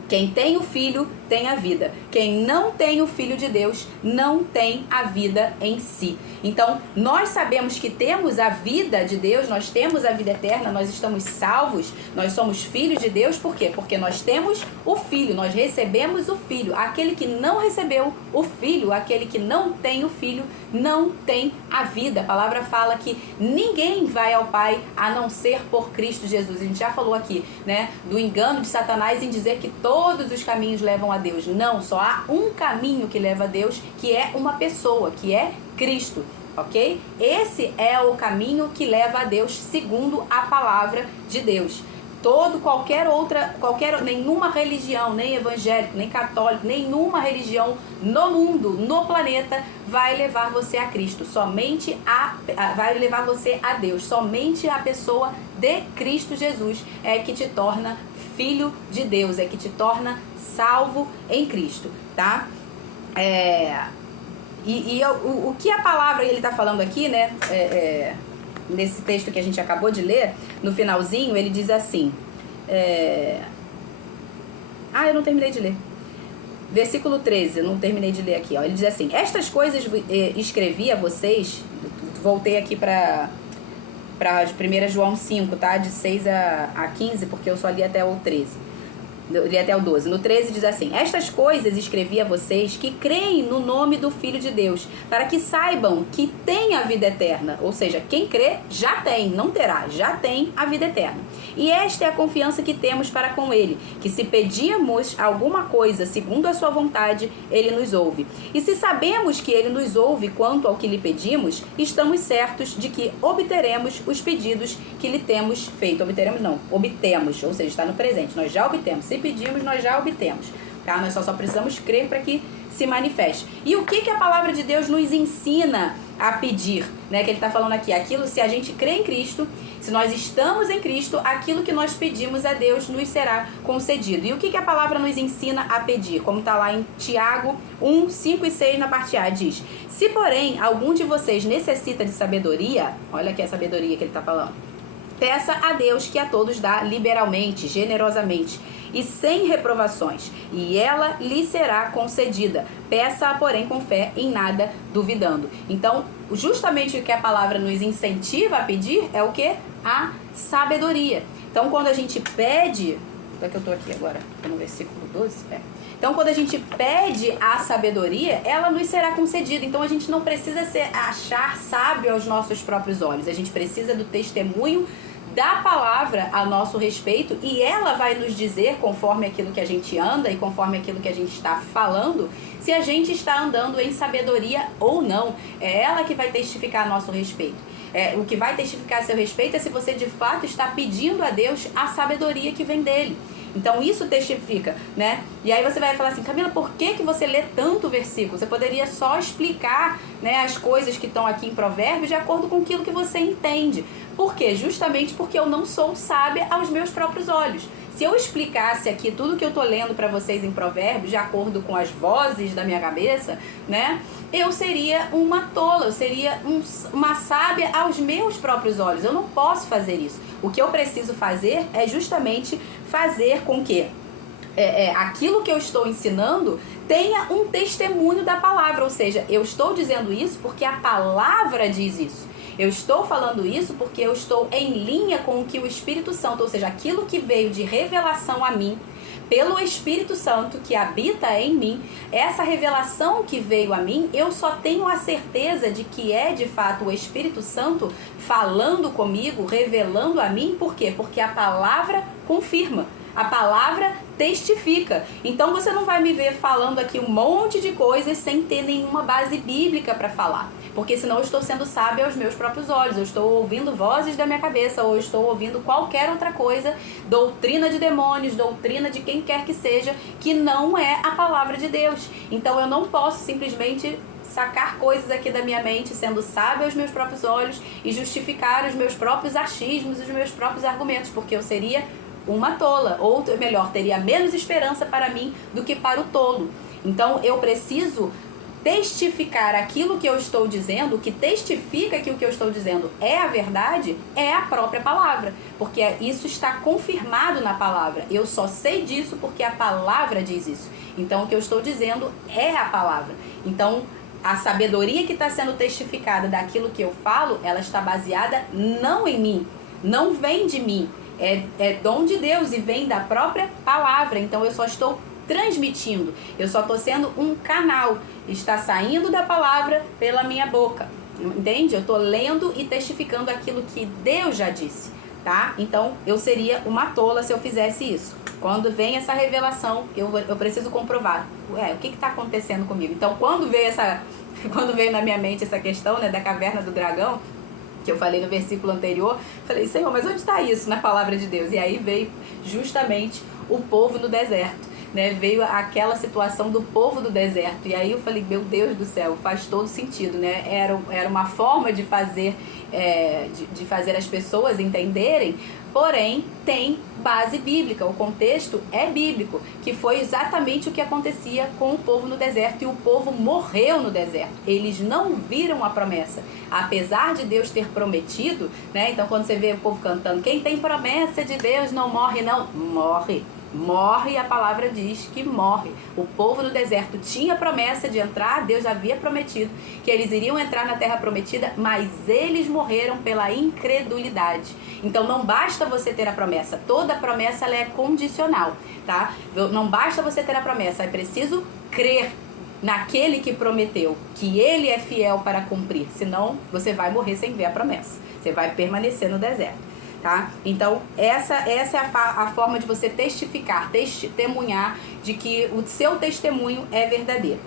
Quem tem o Filho tem a vida. Quem não tem o Filho de Deus não tem a vida em si. Então, nós sabemos que temos a vida de Deus, nós temos a vida eterna, nós estamos salvos, nós somos filhos de Deus. Por quê? Porque nós temos o Filho, nós recebemos o Filho. Aquele que não recebeu o Filho, aquele que não tem o Filho, não tem a vida. A palavra fala que ninguém vai ao Pai a não ser por Cristo Jesus. A gente já falou aqui, né, do engano de Satanás em dizer que todos os caminhos levam a Deus. Não, só há um caminho que leva a Deus, que é uma pessoa, que é Cristo, ok? Esse é o caminho que leva a Deus segundo a palavra de Deus. Nenhuma religião, nem evangélico, nem católico, nenhuma religião no mundo, no planeta, vai levar você a Cristo. Vai levar você a Deus. Somente a pessoa de Cristo Jesus é que te torna filho de Deus, é que te torna salvo em Cristo, tá? O que a palavra ele está falando aqui, né? Nesse texto que a gente acabou de ler, no finalzinho, ele diz assim... eu não terminei de ler. Versículo 13, eu não terminei de ler aqui, ó. Ele diz assim: estas coisas escrevi a vocês... Voltei aqui para 1 João 5, tá? De 6 a 15, porque eu só li até o 13. Eu li até o 12. No 13 diz assim: estas coisas escrevi a vocês que creem no nome do Filho de Deus, para que saibam que tem a vida eterna. Ou seja, quem crê já tem, não terá, já tem a vida eterna. E esta é a confiança que temos para com Ele, que se pedirmos alguma coisa segundo a sua vontade, Ele nos ouve. E se sabemos que Ele nos ouve quanto ao que lhe pedimos, estamos certos de que obteremos os pedidos que lhe temos feito. Obtemos, ou seja, está no presente, nós já obtemos. Se pedimos, nós já obtemos, tá? Nós só precisamos crer para que se manifeste. E o que a palavra de Deus nos ensina a pedir, né? Que ele está falando aqui, aquilo, se a gente crê em Cristo, se nós estamos em Cristo, aquilo que nós pedimos a Deus nos será concedido. E o que a palavra nos ensina a pedir? Como está lá em Tiago 1, 5 e 6 na parte A, diz: se porém algum de vocês necessita de sabedoria, olha aqui a sabedoria que ele está falando, peça a Deus, que a todos dá liberalmente, generosamente e sem reprovações, e ela lhe será concedida. Peça-a, porém, com fé, em nada duvidando. Então, justamente o que a palavra nos incentiva a pedir é o que? A sabedoria. Então, quando a gente pede... Onde é que eu estou aqui agora? Estou no versículo 12? Então, quando a gente pede a sabedoria, ela nos será concedida. Então, a gente não precisa achar sábio aos nossos próprios olhos. A gente precisa do testemunho da palavra a nosso respeito, e ela vai nos dizer, conforme aquilo que a gente anda e conforme aquilo que a gente está falando, se a gente está andando em sabedoria ou não. É ela que vai testificar a nosso respeito. O que vai testificar a seu respeito é se você de fato está pedindo a Deus a sabedoria que vem dele. Então isso testifica, né? E aí você vai falar assim: Camila, por que você lê tanto versículo? Você poderia só explicar, né, as coisas que estão aqui em Provérbios de acordo com aquilo que você entende. Por quê? Justamente porque eu não sou sábia aos meus próprios olhos. Se eu explicasse aqui tudo que eu tô lendo para vocês em Provérbios, de acordo com as vozes da minha cabeça, né, eu seria uma tola, eu seria uma sábia aos meus próprios olhos. Eu não posso fazer isso. O que eu preciso fazer é justamente fazer com que aquilo que eu estou ensinando tenha um testemunho da palavra. Ou seja, eu estou dizendo isso porque a palavra diz isso. Eu estou falando isso porque eu estou em linha com o que o Espírito Santo, ou seja, aquilo que veio de revelação a mim, pelo Espírito Santo que habita em mim, essa revelação que veio a mim, eu só tenho a certeza de que é de fato o Espírito Santo falando comigo, revelando a mim. Por quê? Porque a palavra confirma, a palavra testifica. Então você não vai me ver falando aqui um monte de coisas sem ter nenhuma base bíblica para falar, porque senão eu estou sendo sábia aos meus próprios olhos, eu estou ouvindo vozes da minha cabeça, ou estou ouvindo qualquer outra coisa, doutrina de demônios, doutrina de quem quer que seja, que não é a palavra de Deus. Então eu não posso simplesmente sacar coisas aqui da minha mente, sendo sábia aos meus próprios olhos, e justificar os meus próprios achismos, os meus próprios argumentos, porque eu seria uma tola, ou melhor, teria menos esperança para mim do que para o tolo. Então eu preciso testificar aquilo que eu estou dizendo. O que testifica que o que eu estou dizendo é a verdade é a própria palavra, porque isso está confirmado na palavra. Eu só sei disso porque a palavra diz isso. Então o que eu estou dizendo é a palavra. Então a sabedoria que está sendo testificada daquilo que eu falo, ela está baseada não em mim, não vem de mim, é dom de Deus e vem da própria palavra. Então eu só estou transmitindo, eu só estou sendo um canal, está saindo da palavra pela minha boca, entende? Eu estou lendo e testificando aquilo que Deus já disse, tá? Então eu seria uma tola se eu fizesse isso. Quando vem essa revelação, eu preciso comprovar, o que está acontecendo comigo? Então quando veio na minha mente essa questão, né, da caverna do dragão, que eu falei no versículo anterior, falei, Senhor, mas onde está isso na palavra de Deus? E aí veio justamente o povo no deserto, né? Veio aquela situação do povo do deserto. E aí eu falei, meu Deus do céu, faz todo sentido, né? Era uma forma de fazer, de fazer as pessoas entenderem, porém tem base bíblica, o contexto é bíblico, que foi exatamente o que acontecia com o povo no deserto, e o povo morreu no deserto. Eles não viram a promessa, apesar de Deus ter prometido, né? Então quando você vê o povo cantando, quem tem promessa de Deus não morre, não, morre, a palavra diz que morre. O povo no deserto tinha promessa de entrar, Deus havia prometido que eles iriam entrar na terra prometida, mas eles morreram pela incredulidade. Então não basta você ter a promessa, toda promessa ela é condicional, tá? Não basta você ter a promessa, é preciso crer naquele que prometeu, que ele é fiel para cumprir, senão você vai morrer sem ver a promessa, você vai permanecer no deserto. Tá? Então essa é a forma de você testificar, testemunhar de que o seu testemunho é verdadeiro.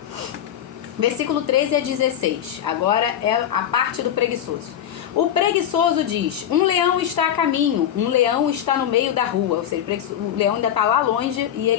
Versículo 13 a 16, agora é a parte do preguiçoso. O preguiçoso diz, um leão está a caminho, um leão está no meio da rua. Ou seja, o leão ainda está lá longe e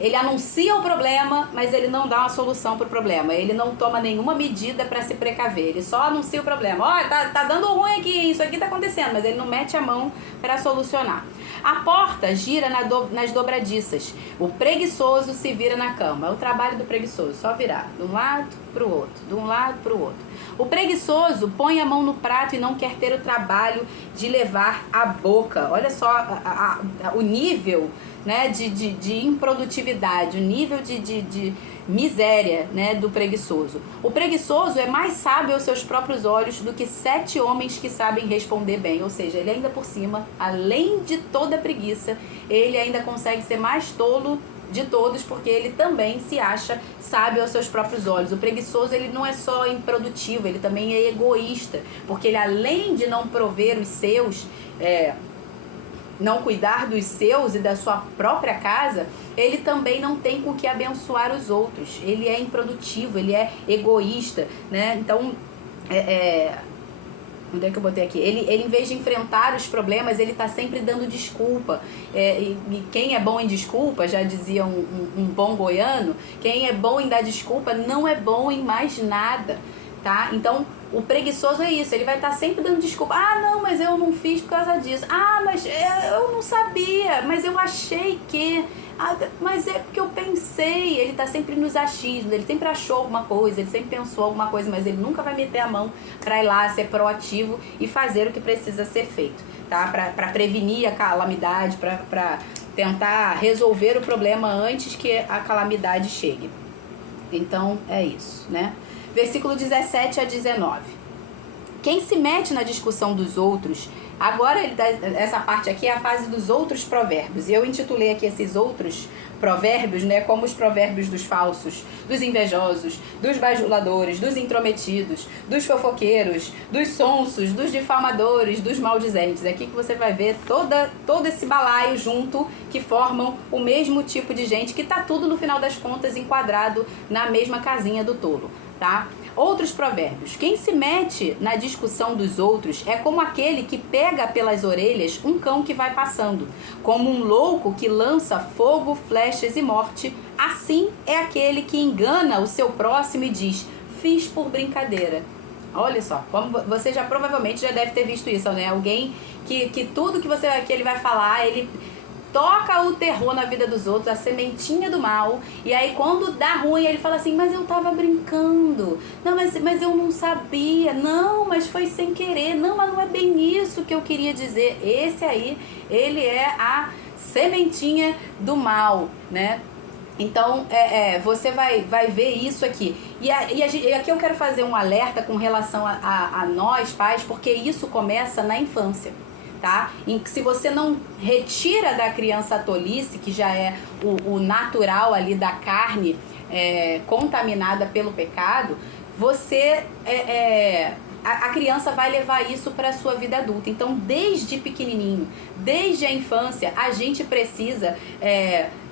ele anuncia o problema, mas ele não dá uma solução para o problema. Ele não toma nenhuma medida para se precaver. Ele só anuncia o problema. Ó, tá dando ruim aqui, isso aqui tá acontecendo, mas ele não mete a mão para solucionar. A porta gira nas dobradiças. O preguiçoso se vira na cama. É o trabalho do preguiçoso, só virar de um lado para o outro, de um lado para o outro. O preguiçoso põe a mão no prato e não quer ter o trabalho de levar à boca. Olha só o nível, né, de improdutividade, o nível de miséria, né, do preguiçoso. O preguiçoso é mais sábio aos seus próprios olhos do que 7 homens que sabem responder bem. Ou seja, ele ainda por cima, além de toda a preguiça, ele ainda consegue ser mais tolo de todos, porque ele também se acha sábio aos seus próprios olhos. O preguiçoso, ele não é só improdutivo, ele também é egoísta, porque ele, além de não prover os seus, não cuidar dos seus e da sua própria casa, ele também não tem com que abençoar os outros. Ele é improdutivo, ele é egoísta, né? Então, onde é que eu botei aqui? Ele em vez de enfrentar os problemas, ele está sempre dando desculpa. E quem é bom em desculpa, já dizia um bom goiano, quem é bom em dar desculpa não é bom em mais nada, tá? Então, o preguiçoso é isso, ele vai estar sempre dando desculpa. Ah, não, mas eu não fiz por causa disso. Ah, mas eu não sabia, mas eu achei que... Ah, mas é porque eu pensei. Ele está sempre nos achismos, ele sempre achou alguma coisa, ele sempre pensou alguma coisa, mas ele nunca vai meter a mão para ir lá, ser proativo e fazer o que precisa ser feito, tá? Para prevenir a calamidade, para tentar resolver o problema antes que a calamidade chegue. Então, é isso, né? Versículo 17 a 19. Quem se mete na discussão dos outros, agora essa parte aqui é a fase dos outros provérbios. E eu intitulei aqui esses outros provérbios, né, como os provérbios dos falsos, dos invejosos, dos bajuladores, dos intrometidos, dos fofoqueiros, dos sonsos, dos difamadores, dos maldizentes. É aqui que você vai ver todo esse balaio junto, que formam o mesmo tipo de gente, que tá tudo no final das contas enquadrado na mesma casinha do tolo, tá? Outros provérbios. Quem se mete na discussão dos outros é como aquele que pega pelas orelhas um cão que vai passando, como um louco que lança fogo, flechas e morte. Assim é aquele que engana o seu próximo e diz: fiz por brincadeira. Olha só, como você já provavelmente já deve ter visto isso, né? Alguém que tudo que ele vai falar, ele toca o terror na vida dos outros, a sementinha do mal, e aí quando dá ruim ele fala assim: mas eu tava brincando, não, mas eu não sabia, não, mas foi sem querer, não, mas não é bem isso que eu queria dizer. Esse aí, ele é a sementinha do mal, né? Então, você vai ver isso aqui. E aqui eu quero fazer um alerta com relação a nós, pais, porque isso começa na infância. Tá? Se você não retira da criança a tolice, que já é o natural ali da carne contaminada pelo pecado, você a criança vai levar isso para a sua vida adulta. Então, desde pequenininho, desde a infância, a gente precisa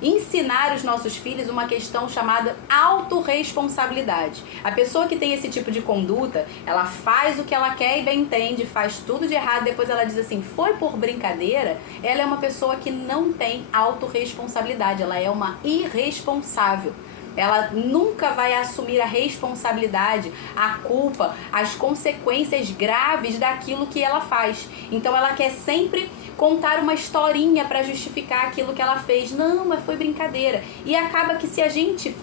ensinar os nossos filhos uma questão chamada autorresponsabilidade. A pessoa que tem esse tipo de conduta, ela faz o que ela quer e bem entende, faz tudo de errado, depois ela diz assim: foi por brincadeira. Ela é uma pessoa que não tem autorresponsabilidade, ela é uma irresponsável. Ela nunca vai assumir a responsabilidade, a culpa, as consequências graves daquilo que ela faz. Então ela quer sempre contar uma historinha para justificar aquilo que ela fez. Não, mas foi brincadeira. E acaba que se a gente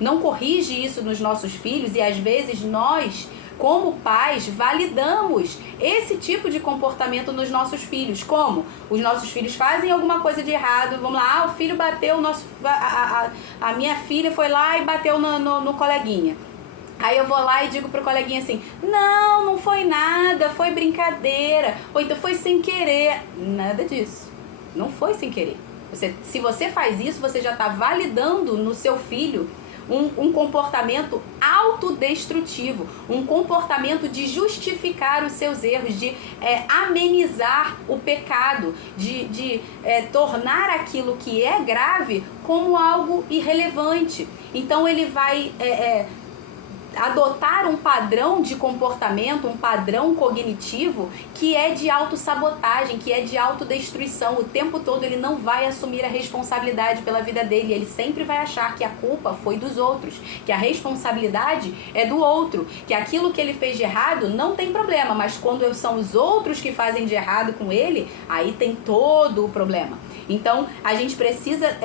não corrige isso nos nossos filhos, e às vezes nós, como pais, validamos esse tipo de comportamento nos nossos filhos. Como? Os nossos filhos fazem alguma coisa de errado, vamos lá, o filho bateu, a minha filha foi lá e bateu no coleguinha. Aí eu vou lá e digo pro coleguinha assim: não foi nada, foi brincadeira, ou então foi sem querer. Nada disso, não foi sem querer. Se você faz isso, você já está validando no seu filho um comportamento autodestrutivo, um comportamento de justificar os seus erros, de amenizar o pecado, de tornar aquilo que é grave como algo irrelevante. Então ele vai adotar um padrão de comportamento, um padrão cognitivo que é de autossabotagem, que é de autodestruição. O tempo todo ele não vai assumir a responsabilidade pela vida dele, ele sempre vai achar que a culpa foi dos outros, que a responsabilidade é do outro, que aquilo que ele fez de errado não tem problema, mas quando são os outros que fazem de errado com ele, aí tem todo o problema. Então a gente precisa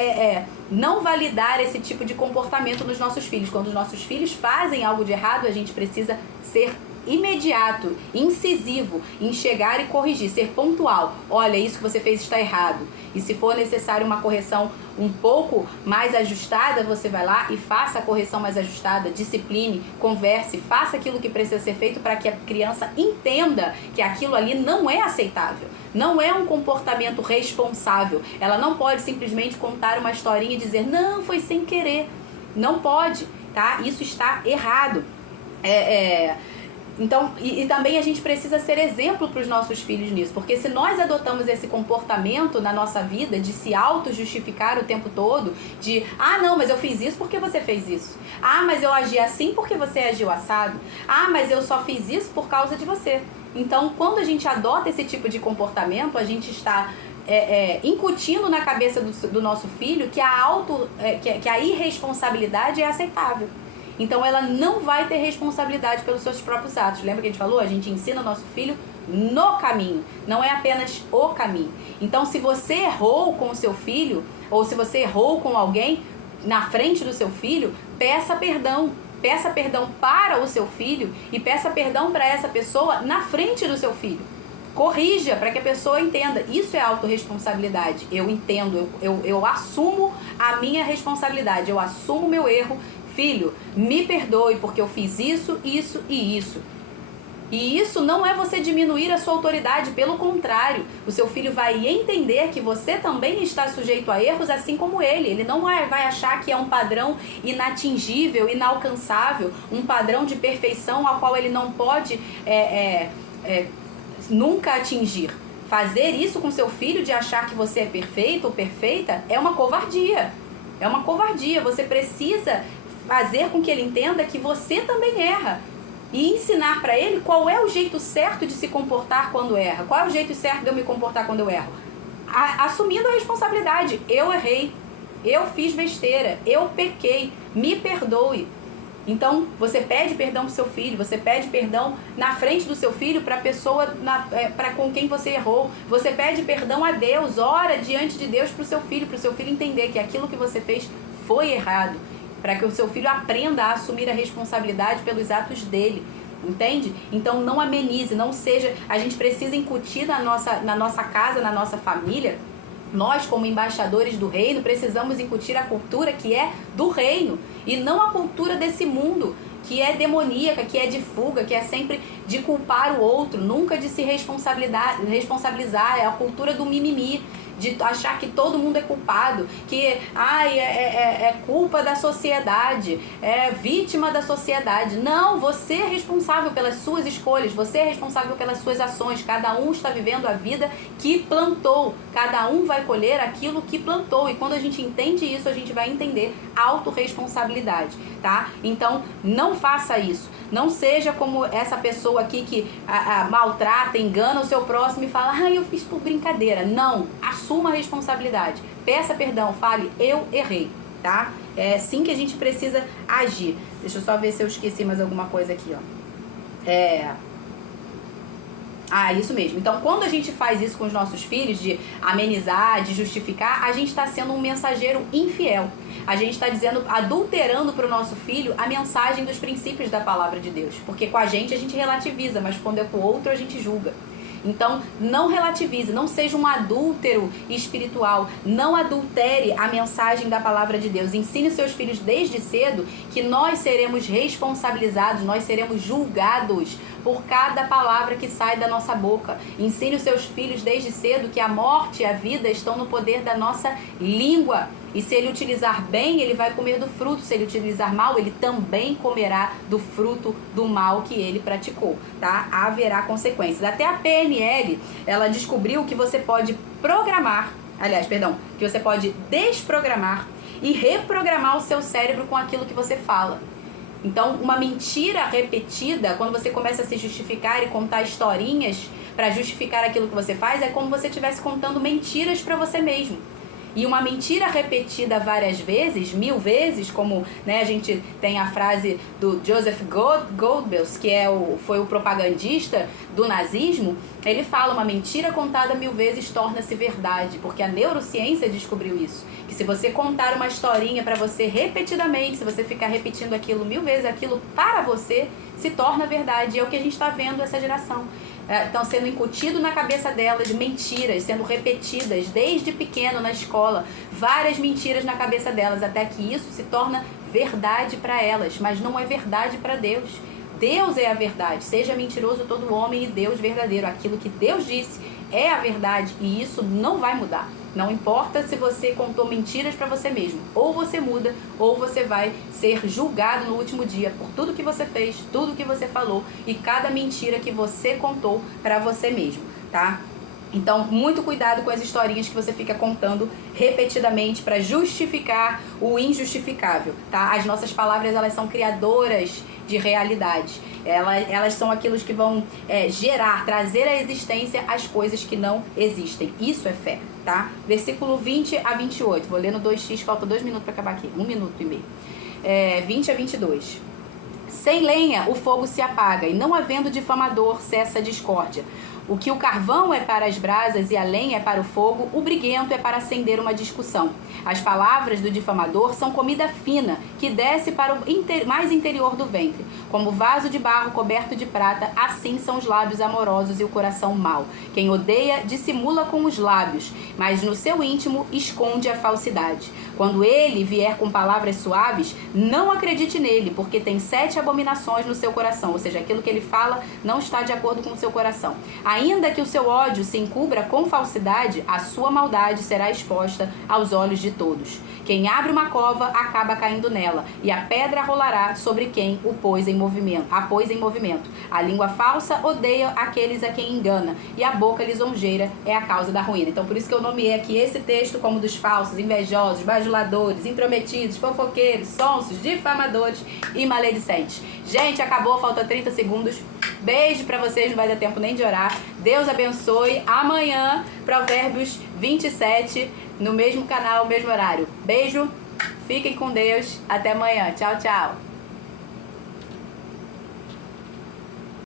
não validar esse tipo de comportamento nos nossos filhos. Quando os nossos filhos fazem algo de errado, a gente precisa ser imediato, incisivo em chegar e corrigir, ser pontual. Olha, isso que você fez está errado. E se for necessário uma correção um pouco mais ajustada, você vai lá e faça a correção mais ajustada, discipline, converse, faça aquilo que precisa ser feito para que a criança entenda que aquilo ali não é aceitável. Não é um comportamento responsável. Ela não pode simplesmente contar uma historinha e dizer: não, foi sem querer. Não pode, tá? Isso está errado. Então, e também a gente precisa ser exemplo para os nossos filhos nisso, porque se nós adotamos esse comportamento na nossa vida de se auto-justificar o tempo todo, de: ah, não, mas eu fiz isso porque você fez isso. Ah, mas eu agi assim porque você agiu assado. Ah, mas eu só fiz isso por causa de você. Então, quando a gente adota esse tipo de comportamento, a gente está incutindo na cabeça do nosso filho que a irresponsabilidade é aceitável. Então ela não vai ter responsabilidade pelos seus próprios atos. Lembra que a gente falou? A gente ensina o nosso filho no caminho, não é apenas o caminho. Então, se você errou com o seu filho, ou se você errou com alguém na frente do seu filho, peça perdão. Peça perdão para o seu filho e peça perdão para essa pessoa na frente do seu filho. Corrija para que a pessoa entenda. Isso é autorresponsabilidade. Eu entendo, eu assumo a minha responsabilidade, eu assumo o meu erro. Filho, me perdoe porque eu fiz isso, isso e isso. E isso não é você diminuir a sua autoridade, pelo contrário, o seu filho vai entender que você também está sujeito a erros, assim como ele. Ele não vai achar que é um padrão inatingível, inalcançável, um padrão de perfeição ao qual ele não pode nunca atingir. Fazer isso com seu filho, de achar que você é perfeito ou perfeita, é uma covardia. É uma covardia. Você precisa fazer com que ele entenda que você também erra. E ensinar para ele qual é o jeito certo de se comportar quando erra. Qual é o jeito certo de eu me comportar quando eu erro? Assumindo a responsabilidade. Eu errei. Eu fiz besteira. Eu pequei. Me perdoe. Então, você pede perdão pro seu filho. Você pede perdão na frente do seu filho para a pessoa com quem você errou. Você pede perdão a Deus. Ora diante de Deus pro seu filho entender que aquilo que você fez foi errado. Para que o seu filho aprenda a assumir a responsabilidade pelos atos dele, entende? Então não amenize, não seja... A gente precisa incutir na nossa casa, na nossa família, nós como embaixadores do reino, precisamos incutir a cultura que é do reino, e não a cultura desse mundo, que é demoníaca, que é de fuga, que é sempre de culpar o outro, nunca de se responsabilizar, é a cultura do mimimi, de achar que todo mundo é culpado, que é culpa da sociedade, é vítima da sociedade. Não, você é responsável pelas suas escolhas, você é responsável pelas suas ações. Cada um está vivendo a vida que plantou, cada um vai colher aquilo que plantou, e quando a gente entende isso, a gente vai entender autorresponsabilidade, tá? Então, não faça isso. Não seja como essa pessoa aqui que maltrata, engana o seu próximo e fala, eu fiz por brincadeira. Não, assuma a responsabilidade. Peça perdão, fale, eu errei, tá? É assim que a gente precisa agir. Deixa eu só ver se eu esqueci mais alguma coisa aqui, ó. Isso mesmo. Então, quando a gente faz isso com os nossos filhos, de amenizar, de justificar, a gente está sendo um mensageiro infiel. A gente está adulterando para o nosso filho a mensagem dos princípios da palavra de Deus. Porque com a gente relativiza, mas quando é com o outro a gente julga. Então, não relativize, não seja um adúltero espiritual, não adultere a mensagem da palavra de Deus. Ensine seus filhos desde cedo que nós seremos responsabilizados, nós seremos julgados por cada palavra que sai da nossa boca. Ensine os seus filhos desde cedo que a morte e a vida estão no poder da nossa língua. E se ele utilizar bem, ele vai comer do fruto. Se ele utilizar mal, ele também comerá do fruto do mal que ele praticou, tá? Haverá consequências. Até a PNL, ela descobriu que você pode que você pode desprogramar e reprogramar o seu cérebro com aquilo que você fala. Então, uma mentira repetida, quando você começa a se justificar e contar historinhas para justificar aquilo que você faz, é como se você estivesse contando mentiras para você mesmo. E uma mentira repetida várias vezes, 1000 vezes, como a gente tem a frase do Joseph Goebbels, que foi o propagandista do nazismo, ele fala, uma mentira contada 1000 vezes torna-se verdade, porque a neurociência descobriu isso. Que se você contar uma historinha para você repetidamente, se você ficar repetindo aquilo 1000 vezes, aquilo para você se torna verdade. E é o que a gente está vendo essa geração. Estão sendo incutido na cabeça delas mentiras, sendo repetidas desde pequeno na escola, várias mentiras na cabeça delas, até que isso se torna verdade para elas, mas não é verdade para Deus. Deus é a verdade, seja mentiroso todo homem e Deus verdadeiro. Aquilo que Deus disse é a verdade e isso não vai mudar. Não importa se você contou mentiras para você mesmo. Ou você muda, ou você vai ser julgado no último dia por tudo que você fez, tudo que você falou e cada mentira que você contou para você mesmo, tá? Então, muito cuidado com as historinhas que você fica contando repetidamente para justificar o injustificável, tá? As nossas palavras, elas são criadoras de realidade. Elas são aquilo que vão trazer à existência as coisas que não existem. Isso é fé, tá? Versículo 20 a 28. Vou ler no 2x, falta 2 minutos para acabar aqui. 1 minuto e meio. 20 a 22. Sem lenha o fogo se apaga, e não havendo difamador cessa a discórdia. O que o carvão é para as brasas e a lenha é para o fogo, o briguento é para acender uma discussão. As palavras do difamador são comida fina, que desce para o mais interior do ventre. Como vaso de barro coberto de prata, assim são os lábios amorosos e o coração mau. Quem odeia dissimula com os lábios, mas no seu íntimo esconde a falsidade. Quando ele vier com palavras suaves, não acredite nele, porque tem 7 abominações no seu coração, ou seja, aquilo que ele fala não está de acordo com o seu coração. Ainda que o seu ódio se encubra com falsidade, a sua maldade será exposta aos olhos de todos. Quem abre uma cova acaba caindo nela, e a pedra rolará sobre quem a pôs em movimento. A língua falsa odeia aqueles a quem engana, e a boca lisonjeira é a causa da ruína. Então, por isso que eu nomeei aqui esse texto como dos falsos, invejosos, bajuladores, intrometidos, fofoqueiros, sonsos, difamadores e maledicentes. Gente, acabou, falta 30 segundos. Beijo pra vocês, não vai dar tempo nem de orar. Deus abençoe. Amanhã, Provérbios 27, no mesmo canal, mesmo horário. Beijo, fiquem com Deus. Até amanhã. Tchau, tchau.